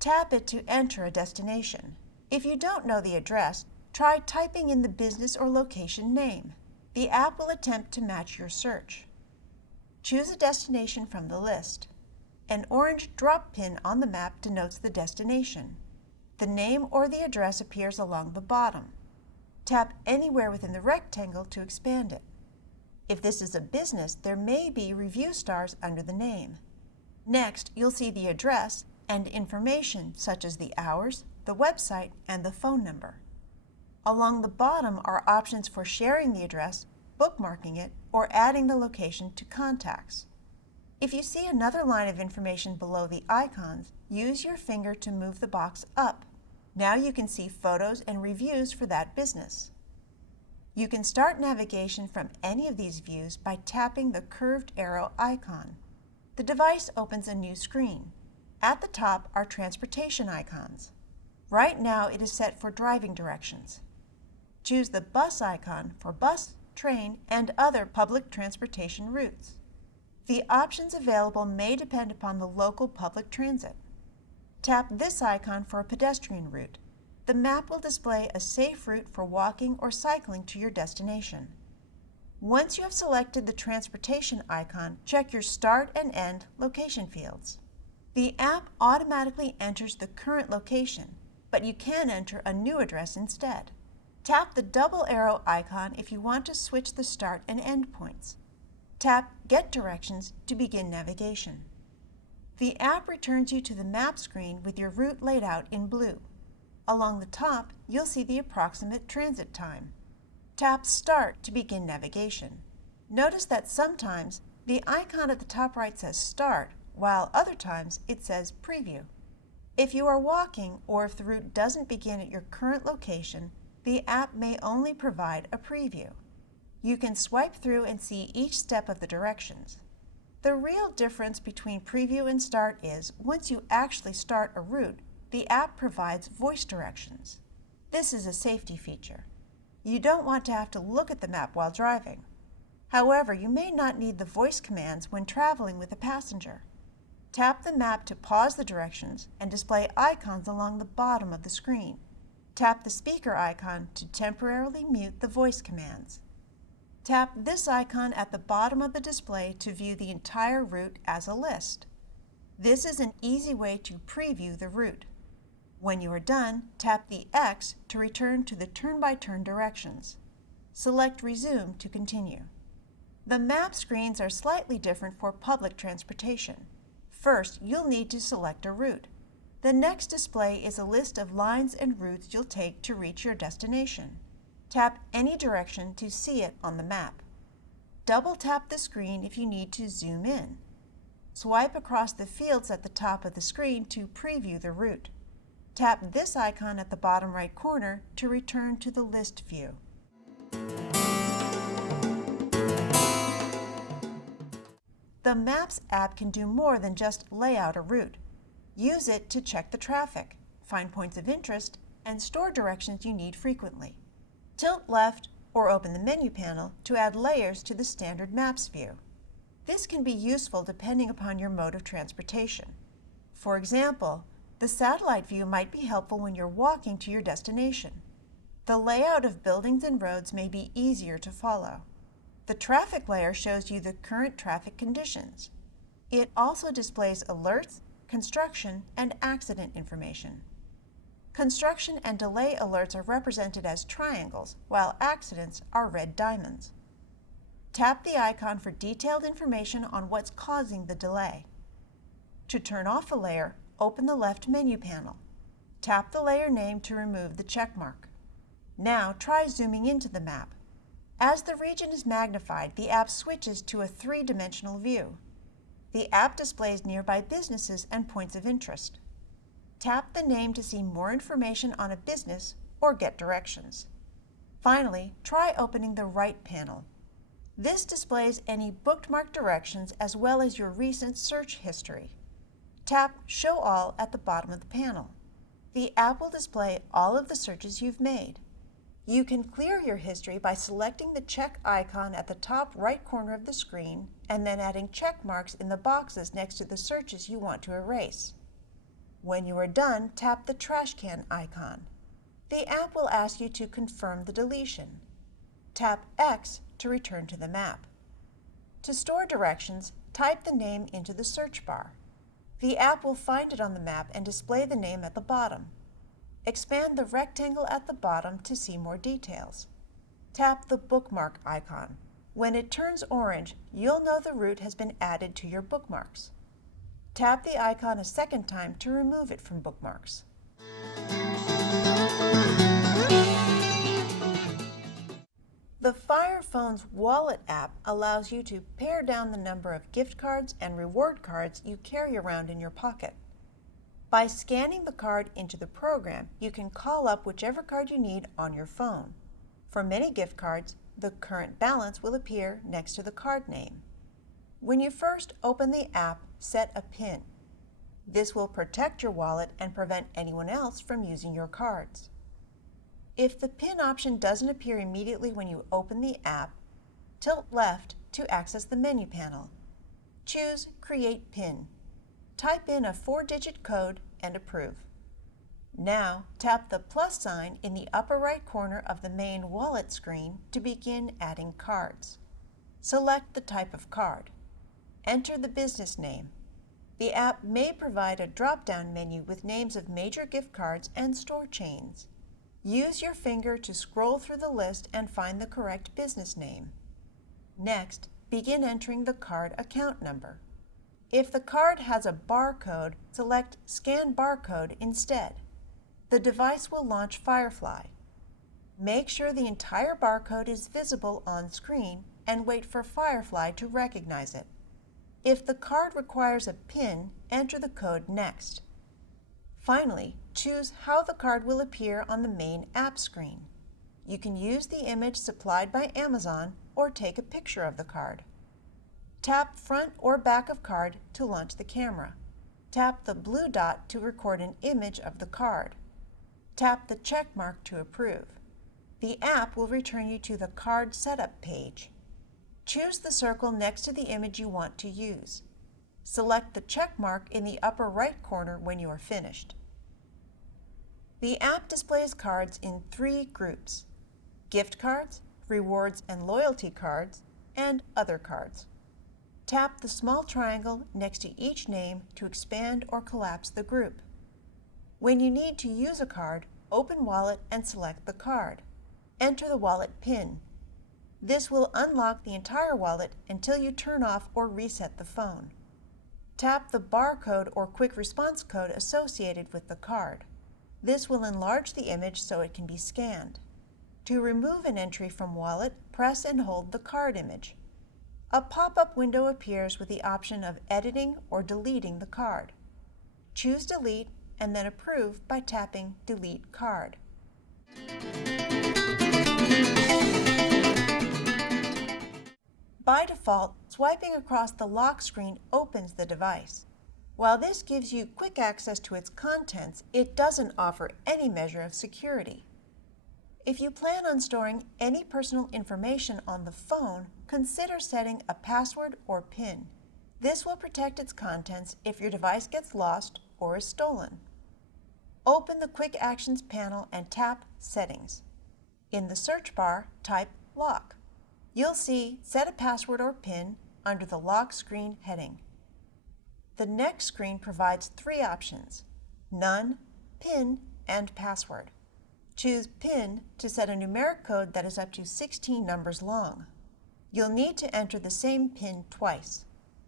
Tap it to enter a destination. If you don't know the address, try typing in the business or location name. The app will attempt to match your search. Choose a destination from the list. An orange drop pin on the map denotes the destination. The name or the address appears along the bottom. Tap anywhere within the rectangle to expand it. If this is a business, there may be review stars under the name. Next, you'll see the address and information such as the hours, the website, and the phone number. Along the bottom are options for sharing the address, bookmarking it, or adding the location to contacts. If you see another line of information below the icons, use your finger to move the box up. Now you can see photos and reviews for that business. You can start navigation from any of these views by tapping the curved arrow icon. The device opens a new screen. At the top are transportation icons. Right now it is set for driving directions. Choose the bus icon for bus, train, and other public transportation routes. The options available may depend upon the local public transit. Tap this icon for a pedestrian route. The map will display a safe route for walking or cycling to your destination. Once you have selected the transportation icon, check your start and end location fields. The app automatically enters the current location, but you can enter a new address instead. Tap the double arrow icon if you want to switch the start and end points. Tap Get Directions to begin navigation. The app returns you to the map screen with your route laid out in blue. Along the top, you'll see the approximate transit time. Tap Start to begin navigation. Notice that sometimes the icon at the top right says Start, while other times it says Preview. If you are walking or if the route doesn't begin at your current location, the app may only provide a preview. You can swipe through and see each step of the directions. The real difference between Preview and Start is once you actually start a route, the app provides voice directions. This is a safety feature. You don't want to have to look at the map while driving. However, you may not need the voice commands when traveling with a passenger. Tap the map to pause the directions and display icons along the bottom of the screen. Tap the speaker icon to temporarily mute the voice commands. Tap this icon at the bottom of the display to view the entire route as a list. This is an easy way to preview the route. When you are done, tap the X to return to the turn-by-turn directions. Select Resume to continue. The map screens are slightly different for public transportation. First, you'll need to select a route. The next display is a list of lines and routes you'll take to reach your destination. Tap any direction to see it on the map. Double-tap the screen if you need to zoom in. Swipe across the fields at the top of the screen to preview the route. Tap this icon at the bottom right corner to return to the list view. The Maps app can do more than just lay out a route. Use it to check the traffic, find points of interest, and store directions you need frequently. Tilt left or open the menu panel to add layers to the standard Maps view. This can be useful depending upon your mode of transportation. For example, the satellite view might be helpful when you're walking to your destination. The layout of buildings and roads may be easier to follow. The traffic layer shows you the current traffic conditions. It also displays alerts, construction, and accident information. Construction and delay alerts are represented as triangles, while accidents are red diamonds. Tap the icon for detailed information on what's causing the delay. To turn off a layer, open the left menu panel. Tap the layer name to remove the check mark. Now try zooming into the map. As the region is magnified, the app switches to a three-dimensional view. The app displays nearby businesses and points of interest. Tap the name to see more information on a business or get directions. Finally, try opening the right panel. This displays any bookmarked directions as well as your recent search history. Tap Show All at the bottom of the panel. The app will display all of the searches you've made. You can clear your history by selecting the check icon at the top right corner of the screen and then adding check marks in the boxes next to the searches you want to erase. When you are done, tap the trash can icon. The app will ask you to confirm the deletion. Tap X to return to the map. To store directions, type the name into the search bar. The app will find it on the map and display the name at the bottom. Expand the rectangle at the bottom to see more details. Tap the bookmark icon. When it turns orange, you'll know the route has been added to your bookmarks. Tap the icon a second time to remove it from bookmarks. The Firephone's Wallet app allows you to pare down the number of gift cards and reward cards you carry around in your pocket. By scanning the card into the program, you can call up whichever card you need on your phone. For many gift cards, the current balance will appear next to the card name. When you first open the app, set a PIN. This will protect your wallet and prevent anyone else from using your cards. If the PIN option doesn't appear immediately when you open the app, tilt left to access the menu panel. Choose Create PIN. Type in a 4-digit code and approve. Now, tap the plus sign in the upper right corner of the main wallet screen to begin adding cards. Select the type of card. Enter the business name. The app may provide a drop-down menu with names of major gift cards and store chains. Use your finger to scroll through the list and find the correct business name. Next, begin entering the card account number. If the card has a barcode, select Scan Barcode instead. The device will launch Firefly. Make sure the entire barcode is visible on screen and wait for Firefly to recognize it. If the card requires a PIN, enter the code next. Finally, choose how the card will appear on the main app screen. You can use the image supplied by Amazon or take a picture of the card. Tap front or back of card to launch the camera. Tap the blue dot to record an image of the card. Tap the check mark to approve. The app will return you to the card setup page. Choose the circle next to the image you want to use. Select the check mark in the upper right corner when you are finished. The app displays cards in 3 groups: gift cards, rewards and loyalty cards, and other cards. Tap the small triangle next to each name to expand or collapse the group. When you need to use a card, open Wallet and select the card. Enter the wallet PIN. This will unlock the entire wallet until you turn off or reset the phone. Tap the barcode or quick response code associated with the card. This will enlarge the image so it can be scanned. To remove an entry from Wallet, press and hold the card image. A pop-up window appears with the option of editing or deleting the card. Choose Delete and then Approve by tapping Delete Card. By default, swiping across the lock screen opens the device. While this gives you quick access to its contents, it doesn't offer any measure of security. If you plan on storing any personal information on the phone, consider setting a password or PIN. This will protect its contents if your device gets lost or is stolen. Open the Quick Actions panel and tap Settings. In the search bar, type Lock. You'll see Set a Password or PIN under the Lock Screen heading. The next screen provides 3 options: None, PIN, and Password. Choose PIN to set a numeric code that is up to 16 numbers long. You'll need to enter the same PIN twice.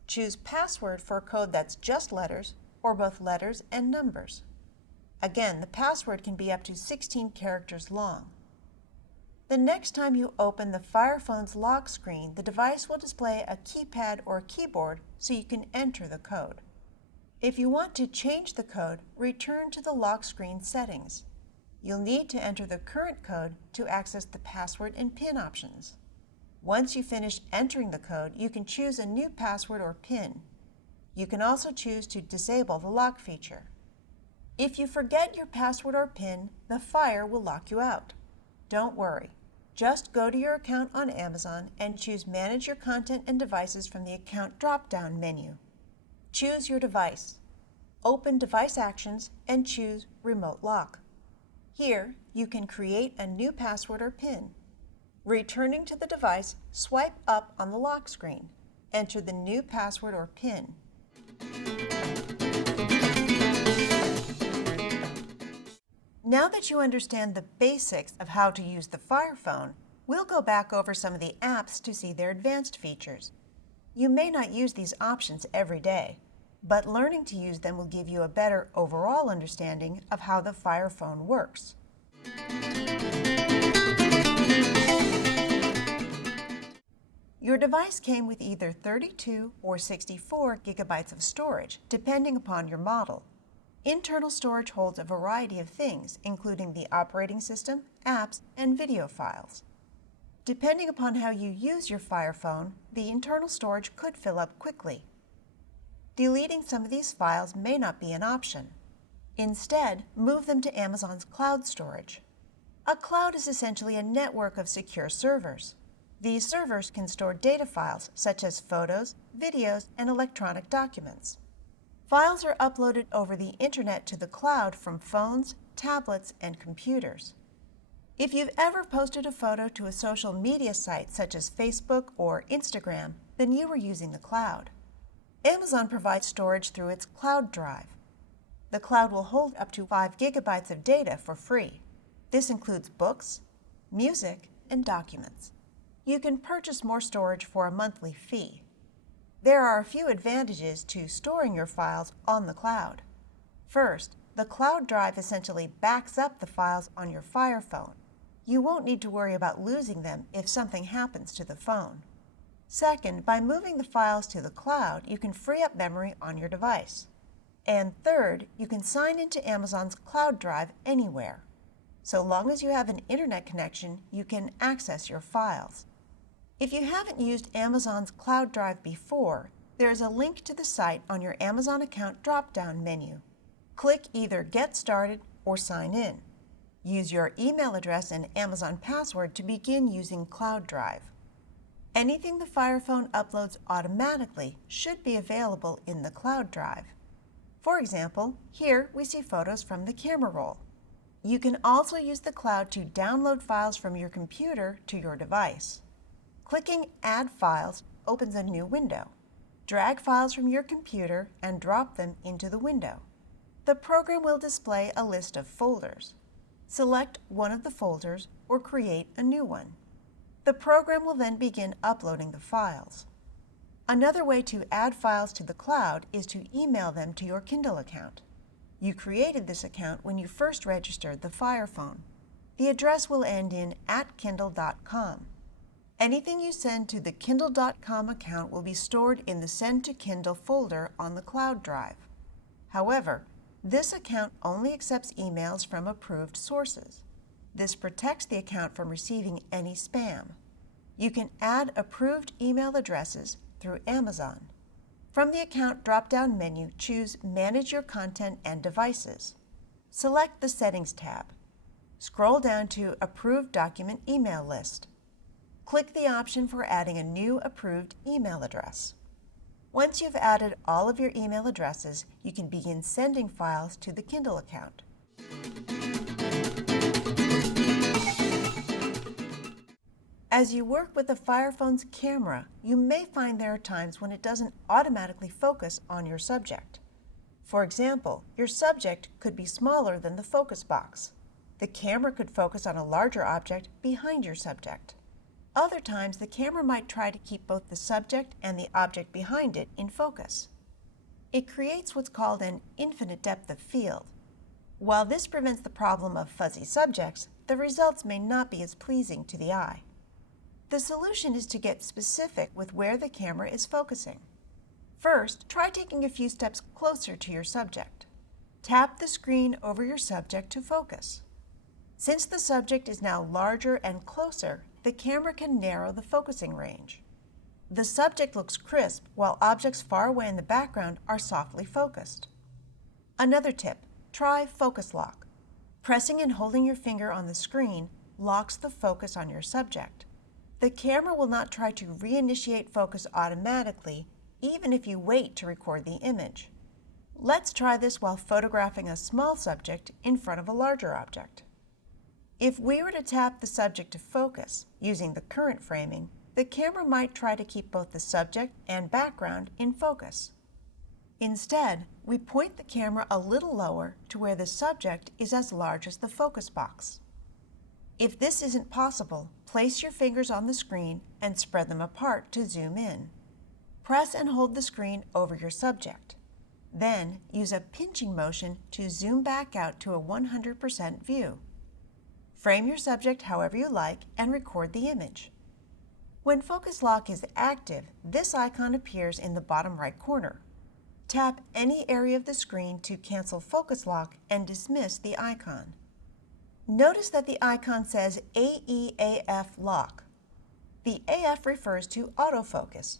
Choose Password for a code that's just letters or both letters and numbers. Again, the password can be up to 16 characters long. The next time you open the Fire Phone's lock screen, the device will display a keypad or keyboard so you can enter the code. If you want to change the code, return to the lock screen settings. You'll need to enter the current code to access the password and PIN options. Once you finish entering the code, you can choose a new password or PIN. You can also choose to disable the lock feature. If you forget your password or PIN, the Fire will lock you out. Don't worry. Just go to your account on Amazon and choose Manage Your Content and Devices from the Account drop-down menu. Choose your device. Open Device Actions and choose Remote Lock. Here, you can create a new password or PIN. Returning to the device, swipe up on the lock screen. Enter the new password or PIN. Now that you understand the basics of how to use the Fire Phone, we'll go back over some of the apps to see their advanced features. You may not use these options every day, but learning to use them will give you a better overall understanding of how the Fire Phone works. Your device came with either 32 or 64 gigabytes of storage, depending upon your model. Internal storage holds a variety of things, including the operating system, apps, and video files. Depending upon how you use your Fire Phone, the internal storage could fill up quickly. Deleting some of these files may not be an option. Instead, move them to Amazon's cloud storage. A cloud is essentially a network of secure servers. These servers can store data files such as photos, videos, and electronic documents. Files are uploaded over the internet to the cloud from phones, tablets, and computers. If you've ever posted a photo to a social media site such as Facebook or Instagram, then you were using the cloud. Amazon provides storage through its cloud drive. The cloud will hold up to 5 gigabytes of data for free. This includes books, music, and documents. You can purchase more storage for a monthly fee. There are a few advantages to storing your files on the cloud. First, the cloud drive essentially backs up the files on your Fire Phone. You won't need to worry about losing them if something happens to the phone. Second, by moving the files to the cloud, you can free up memory on your device. And third, you can sign into Amazon's cloud drive anywhere. So long as you have an internet connection, you can access your files. If you haven't used Amazon's cloud drive before, there is a link to the site on your Amazon account drop-down menu. Click either Get Started or Sign In. Use your email address and Amazon password to begin using Cloud Drive. Anything the Fire Phone uploads automatically should be available in the Cloud Drive. For example, here we see photos from the camera roll. You can also use the cloud to download files from your computer to your device. Clicking Add Files opens a new window. Drag files from your computer and drop them into the window. The program will display a list of folders. Select one of the folders or create a new one. The program will then begin uploading the files. Another way to add files to the cloud is to email them to your Kindle account. You created this account when you first registered the Fire Phone. The address will end in @kindle.com. Anything you send to the Kindle.com account will be stored in the Send to Kindle folder on the cloud drive. However, this account only accepts emails from approved sources. This protects the account from receiving any spam. You can add approved email addresses through Amazon. From the Account drop-down menu, choose Manage Your Content and Devices. Select the Settings tab. Scroll down to Approved Document Email List. Click the option for adding a new approved email address. Once you've added all of your email addresses, you can begin sending files to the Kindle account. As you work with the Fire Phone's camera, you may find there are times when it doesn't automatically focus on your subject. For example, your subject could be smaller than the focus box. The camera could focus on a larger object behind your subject. Other times, the camera might try to keep both the subject and the object behind it in focus. It creates what's called an infinite depth of field. While this prevents the problem of fuzzy subjects, the results may not be as pleasing to the eye. The solution is to get specific with where the camera is focusing. First, try taking a few steps closer to your subject. Tap the screen over your subject to focus. Since the subject is now larger and closer, the camera can narrow the focusing range. The subject looks crisp while objects far away in the background are softly focused. Another tip, try focus lock. Pressing and holding your finger on the screen locks the focus on your subject. The camera will not try to reinitiate focus automatically, even if you wait to record the image. Let's try this while photographing a small subject in front of a larger object. If we were to tap the subject to focus using the current framing, the camera might try to keep both the subject and background in focus. Instead, we point the camera a little lower to where the subject is as large as the focus box. If this isn't possible, place your fingers on the screen and spread them apart to zoom in. Press and hold the screen over your subject. Then use a pinching motion to zoom back out to a 100% view. Frame your subject however you like and record the image. When focus lock is active, this icon appears in the bottom right corner. Tap any area of the screen to cancel focus lock and dismiss the icon. Notice that the icon says AEAF lock. The AF refers to autofocus.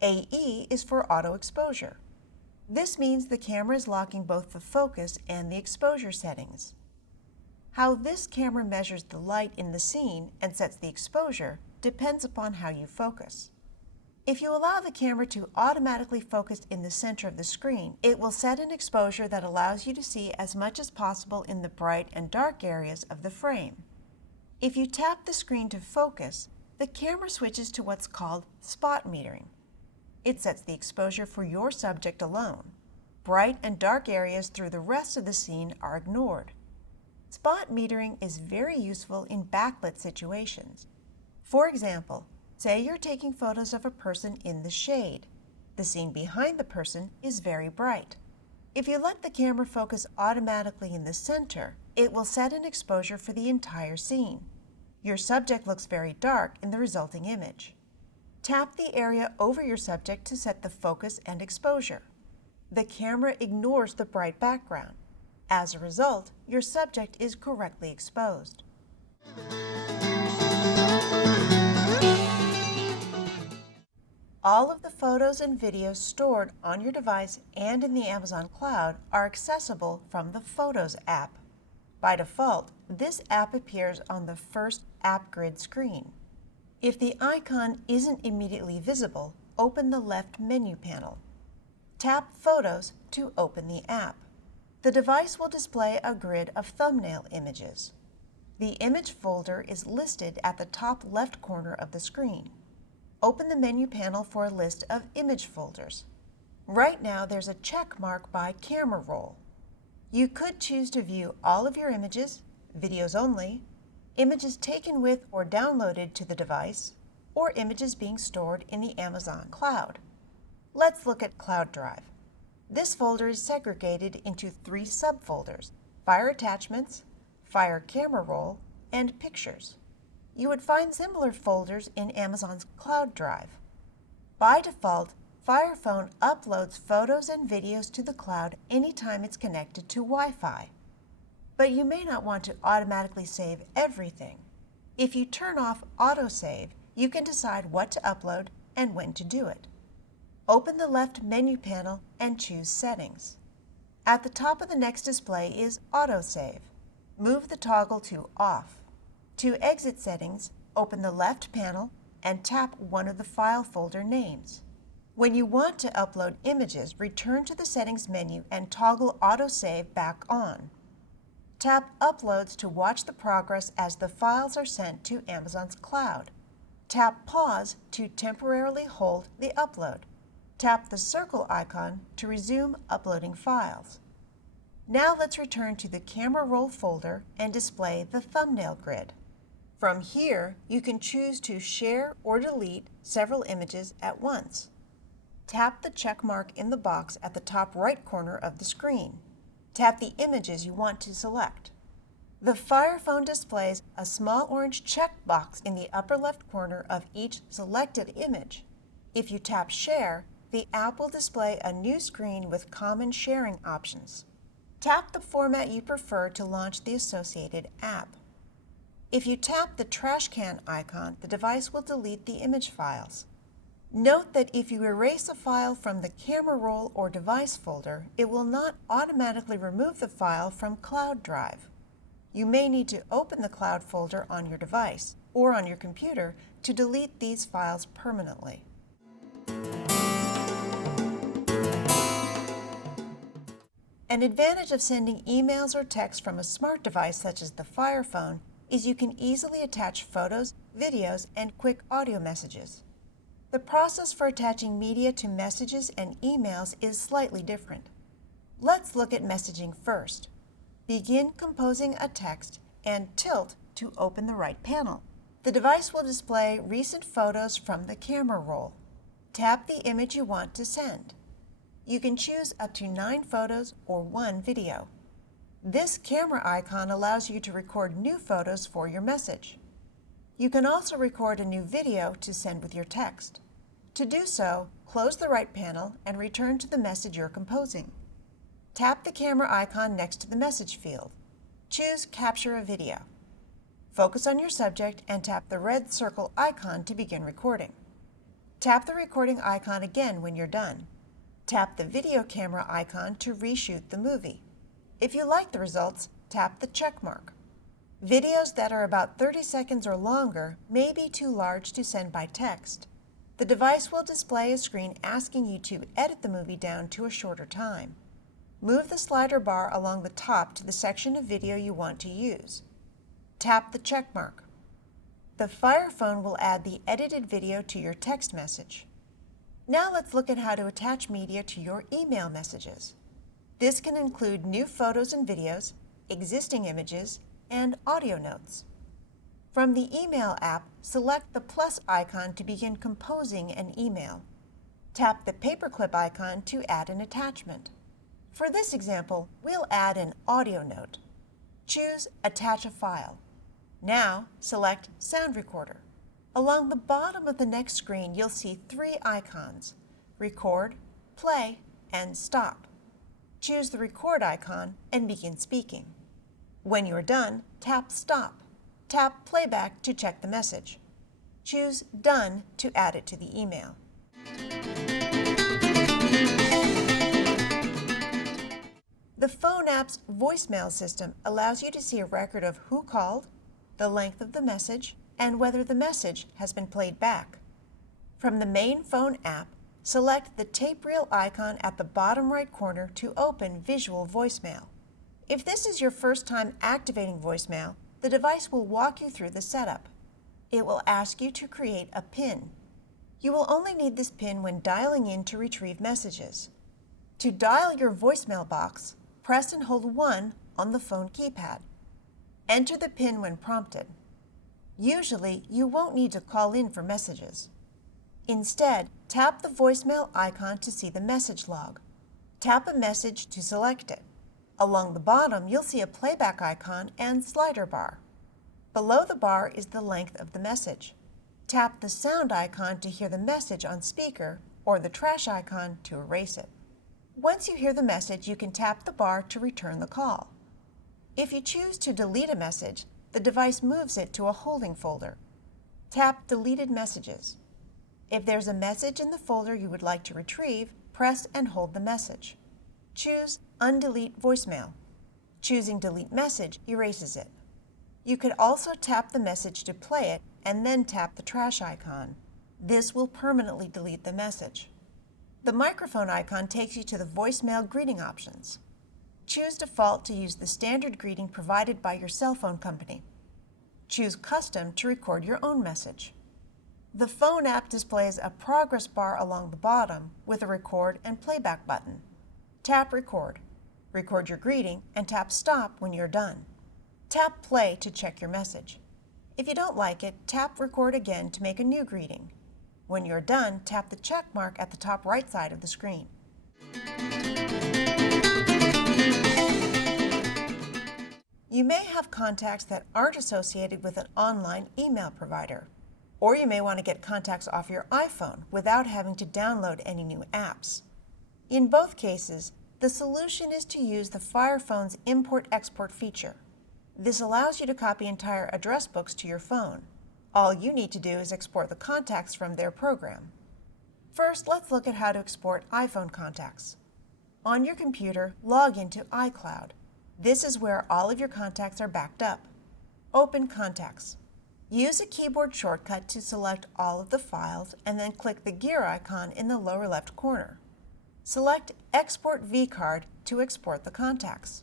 AE is for auto exposure. This means the camera is locking both the focus and the exposure settings. How this camera measures the light in the scene and sets the exposure depends upon how you focus. If you allow the camera to automatically focus in the center of the screen, it will set an exposure that allows you to see as much as possible in the bright and dark areas of the frame. If you tap the screen to focus, the camera switches to what's called spot metering. It sets the exposure for your subject alone. Bright and dark areas through the rest of the scene are ignored. Spot metering is very useful in backlit situations. For example, say you're taking photos of a person in the shade. The scene behind the person is very bright. If you let the camera focus automatically in the center, it will set an exposure for the entire scene. Your subject looks very dark in the resulting image. Tap the area over your subject to set the focus and exposure. The camera ignores the bright background. As a result, your subject is correctly exposed. All of the photos and videos stored on your device and in the Amazon cloud are accessible from the Photos app. By default, this app appears on the first app grid screen. If the icon isn't immediately visible, open the left menu panel. Tap Photos to open the app. The device will display a grid of thumbnail images. The image folder is listed at the top left corner of the screen. Open the menu panel for a list of image folders. Right now there's a check mark by camera roll. You could choose to view all of your images, videos only, images taken with or downloaded to the device, or images being stored in the Amazon cloud. Let's look at Cloud Drive. This folder is segregated into 3 subfolders: Fire Attachments, Fire Camera Roll, and Pictures. You would find similar folders in Amazon's Cloud Drive. By default, Fire Phone uploads photos and videos to the cloud anytime it's connected to Wi-Fi. But you may not want to automatically save everything. If you turn off autosave, you can decide what to upload and when to do it. Open the left menu panel and choose Settings. At the top of the next display is Autosave. Move the toggle to Off. To exit Settings, open the left panel and tap one of the file folder names. When you want to upload images, return to the Settings menu and toggle Autosave back on. Tap Uploads to watch the progress as the files are sent to Amazon's cloud. Tap Pause to temporarily hold the upload. Tap the circle icon to resume uploading files. Now let's return to the Camera Roll folder and display the thumbnail grid. From here, you can choose to share or delete several images at once. Tap the check mark in the box at the top right corner of the screen. Tap the images you want to select. The Fire Phone displays a small orange check box in the upper left corner of each selected image. If you tap Share, the app will display a new screen with common sharing options. Tap the format you prefer to launch the associated app. If you tap the trash can icon, the device will delete the image files. Note that if you erase a file from the camera roll or device folder, it will not automatically remove the file from Cloud Drive. You may need to open the Cloud folder on your device or on your computer to delete these files permanently. An advantage of sending emails or text from a smart device such as the Fire Phone is you can easily attach photos, videos, and quick audio messages. The process for attaching media to messages and emails is slightly different. Let's look at messaging first. Begin composing a text and tilt to open the right panel. The device will display recent photos from the camera roll. Tap the image you want to send. You can choose up to 9 photos or 1 video. This camera icon allows you to record new photos for your message. You can also record a new video to send with your text. To do so, close the right panel and return to the message you're composing. Tap the camera icon next to the message field. Choose Capture a Video. Focus on your subject and tap the red circle icon to begin recording. Tap the recording icon again when you're done. Tap the video camera icon to reshoot the movie. If you like the results, tap the check mark. Videos that are about 30 seconds or longer may be too large to send by text. The device will display a screen asking you to edit the movie down to a shorter time. Move the slider bar along the top to the section of video you want to use. Tap the check mark. The Fire Phone will add the edited video to your text message. Now let's look at how to attach media to your email messages. This can include new photos and videos, existing images, and audio notes. From the email app, select the plus icon to begin composing an email. Tap the paperclip icon to add an attachment. For this example, we'll add an audio note. Choose Attach a File. Now, select Sound Recorder. Along the bottom of the next screen, you'll see 3 icons: Record, Play, and Stop. Choose the record icon and begin speaking. When you're done, tap Stop. Tap Playback to check the message. Choose Done to add it to the email. The phone app's voicemail system allows you to see a record of who called, the length of the message, and whether the message has been played back. From the main phone app, select the tape reel icon at the bottom right corner to open Visual Voicemail. If this is your first time activating voicemail, the device will walk you through the setup. It will ask you to create a PIN. You will only need this PIN when dialing in to retrieve messages. To dial your voicemail box, press and hold 1 on the phone keypad. Enter the PIN when prompted. Usually, you won't need to call in for messages. Instead, tap the voicemail icon to see the message log. Tap a message to select it. Along the bottom, you'll see a playback icon and slider bar. Below the bar is the length of the message. Tap the sound icon to hear the message on speaker or the trash icon to erase it. Once you hear the message, you can tap the bar to return the call. If you choose to delete a message, the device moves it to a holding folder. Tap Deleted Messages. If there's a message in the folder you would like to retrieve, press and hold the message. Choose Undelete Voicemail. Choosing Delete Message erases it. You could also tap the message to play it and then tap the trash icon. This will permanently delete the message. The microphone icon takes you to the voicemail greeting options. Choose Default to use the standard greeting provided by your cell phone company. Choose Custom to record your own message. The phone app displays a progress bar along the bottom with a record and playback button. Tap Record. Record your greeting and tap Stop when you're done. Tap Play to check your message. If you don't like it, tap Record again to make a new greeting. When you're done, tap the check mark at the top right side of the screen. You may have contacts that aren't associated with an online email provider, or you may want to get contacts off your iPhone without having to download any new apps. In both cases, the solution is to use the Firephone's import-export feature. This allows you to copy entire address books to your phone. All you need to do is export the contacts from their program. First, let's look at how to export iPhone contacts. On your computer, log into iCloud. This is where all of your contacts are backed up. Open Contacts. Use a keyboard shortcut to select all of the files and then click the gear icon in the lower left corner. Select Export vCard to export the contacts.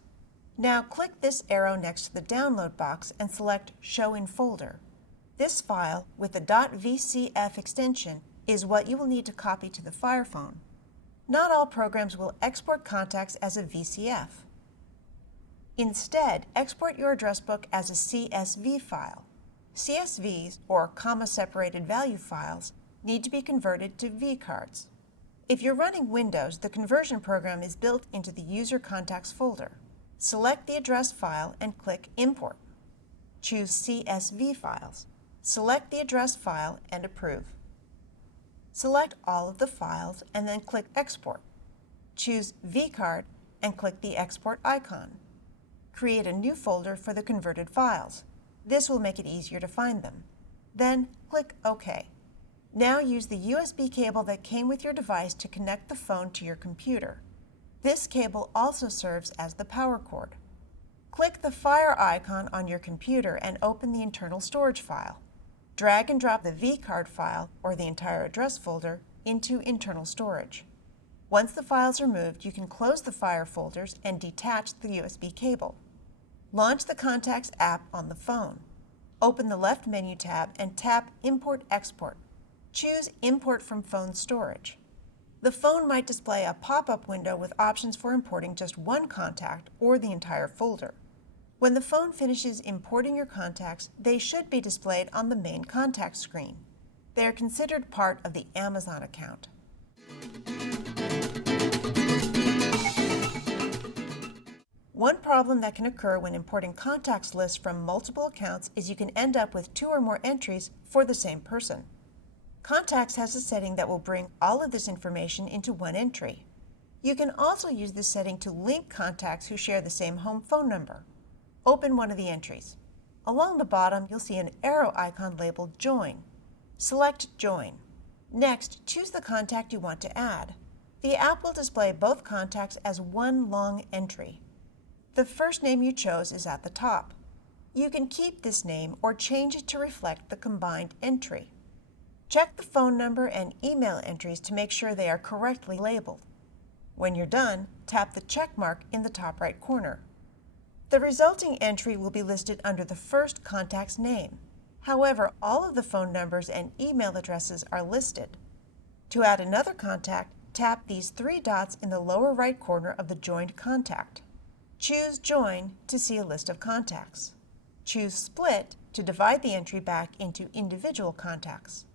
Now click this arrow next to the download box and select Show in Folder. This file, with the .vcf extension, is what you will need to copy to the Firephone. Not all programs will export contacts as a VCF. Instead, export your address book as a CSV file. CSVs, or comma-separated value files, need to be converted to vCards. If you're running Windows, the conversion program is built into the User Contacts folder. Select the address file and click Import. Choose CSV files. Select the address file and approve. Select all of the files and then click Export. Choose vCard and click the Export icon. Create a new folder for the converted files. This will make it easier to find them. Then click OK. Now use the USB cable that came with your device to connect the phone to your computer. This cable also serves as the power cord. Click the Fire icon on your computer and open the internal storage file. Drag and drop the vCard file, or the entire address folder, into internal storage. Once the files are moved, you can close the Fire folders and detach the USB cable. Launch the Contacts app on the phone. Open the left menu tab and tap Import-Export. Choose Import from Phone Storage. The phone might display a pop-up window with options for importing just one contact or the entire folder. When the phone finishes importing your contacts, they should be displayed on the main contact screen. They are considered part of the Amazon account. One problem that can occur when importing contacts lists from multiple accounts is you can end up with 2 or more entries for the same person. Contacts has a setting that will bring all of this information into one entry. You can also use this setting to link contacts who share the same home phone number. Open one of the entries. Along the bottom, you'll see an arrow icon labeled Join. Select Join. Next, choose the contact you want to add. The app will display both contacts as one long entry. The first name you chose is at the top. You can keep this name or change it to reflect the combined entry. Check the phone number and email entries to make sure they are correctly labeled. When you're done, tap the check mark in the top right corner. The resulting entry will be listed under the first contact's name. However, all of the phone numbers and email addresses are listed. To add another contact, tap these 3 dots in the lower right corner of the joined contact. Choose Join to see a list of contacts. Choose Split to divide the entry back into individual contacts.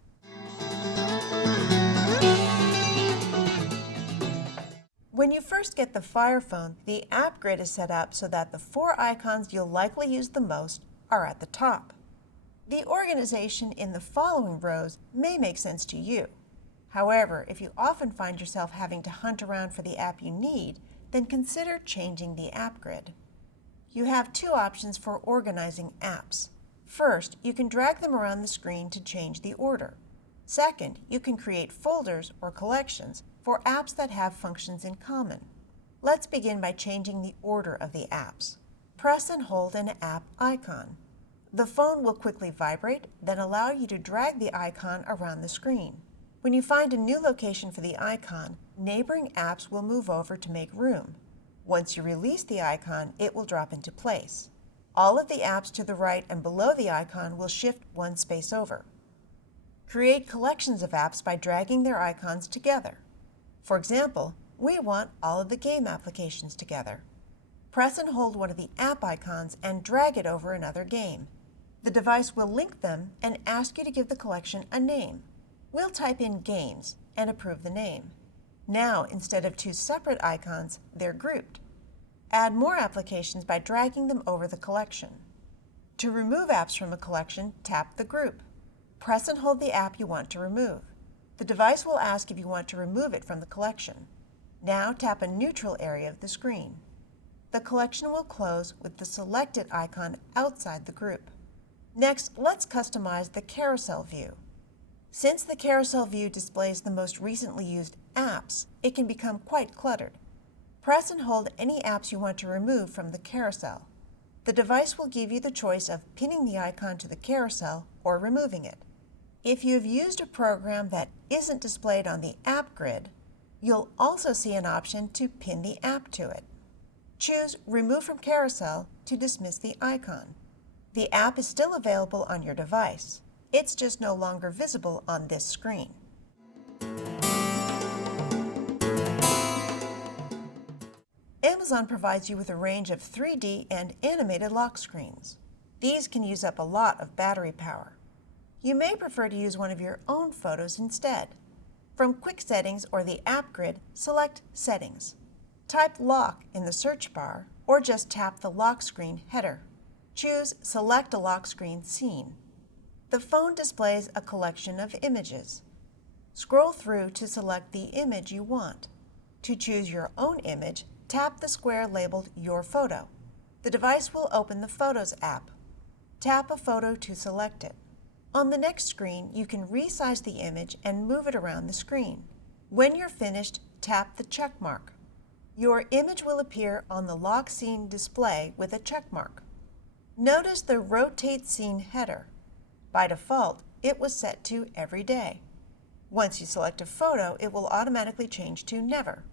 When you first get the Firephone, the app grid is set up so that the 4 icons you'll likely use the most are at the top. The organization in the following rows may make sense to you. However, if you often find yourself having to hunt around for the app you need, then consider changing the app grid. You have 2 options for organizing apps. First, you can drag them around the screen to change the order. Second, you can create folders or collections for apps that have functions in common. Let's begin by changing the order of the apps. Press and hold an app icon. The phone will quickly vibrate, then allow you to drag the icon around the screen. When you find a new location for the icon, neighboring apps will move over to make room. Once you release the icon, it will drop into place. All of the apps to the right and below the icon will shift 1 space over. Create collections of apps by dragging their icons together. For example, we want all of the game applications together. Press and hold one of the app icons and drag it over another game. The device will link them and ask you to give the collection a name. We'll type in Games and approve the name. Now, instead of 2 separate icons, they're grouped. Add more applications by dragging them over the collection. To remove apps from a collection, tap the group. Press and hold the app you want to remove. The device will ask if you want to remove it from the collection. Now tap a neutral area of the screen. The collection will close with the selected icon outside the group. Next, let's customize the carousel view. Since the carousel view displays the most recently used apps, it can become quite cluttered. Press and hold any apps you want to remove from the carousel. The device will give you the choice of pinning the icon to the carousel or removing it. If you have used a program that isn't displayed on the app grid, you'll also see an option to pin the app to it. Choose Remove from Carousel to dismiss the icon. The app is still available on your device. It's just no longer visible on this screen. Amazon provides you with a range of 3D and animated lock screens. These can use up a lot of battery power. You may prefer to use one of your own photos instead. From Quick Settings or the App Grid, select Settings. Type Lock in the search bar or just tap the lock screen header. Choose Select a Lock Screen Scene. The phone displays a collection of images. Scroll through to select the image you want. To choose your own image, tap the square labeled Your Photo. The device will open the Photos app. Tap a photo to select it. On the next screen, you can resize the image and move it around the screen. When you're finished, tap the check mark. Your image will appear on the lock scene display with a check mark. Notice the Rotate Scene header. By default, it was set to Every Day. Once you select a photo, it will automatically change to Never.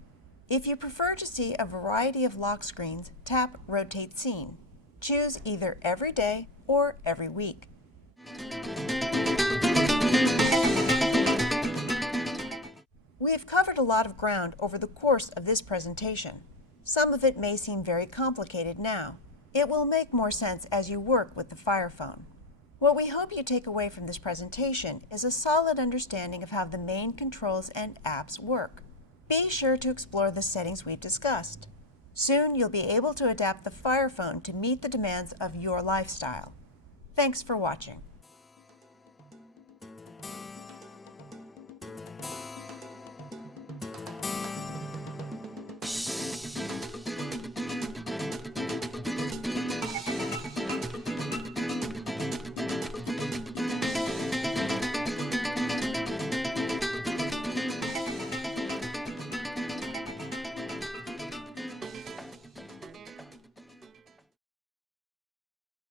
If you prefer to see a variety of lock screens, tap Rotate Scene. Choose either Every Day or Every Week. We have covered a lot of ground over the course of this presentation. Some of it may seem very complicated now. It will make more sense as you work with the Fire Phone. What we hope you take away from this presentation is a solid understanding of how the main controls and apps work. Be sure to explore the settings we've discussed. Soon you'll be able to adapt the Fire Phone to meet the demands of your lifestyle. Thanks for watching.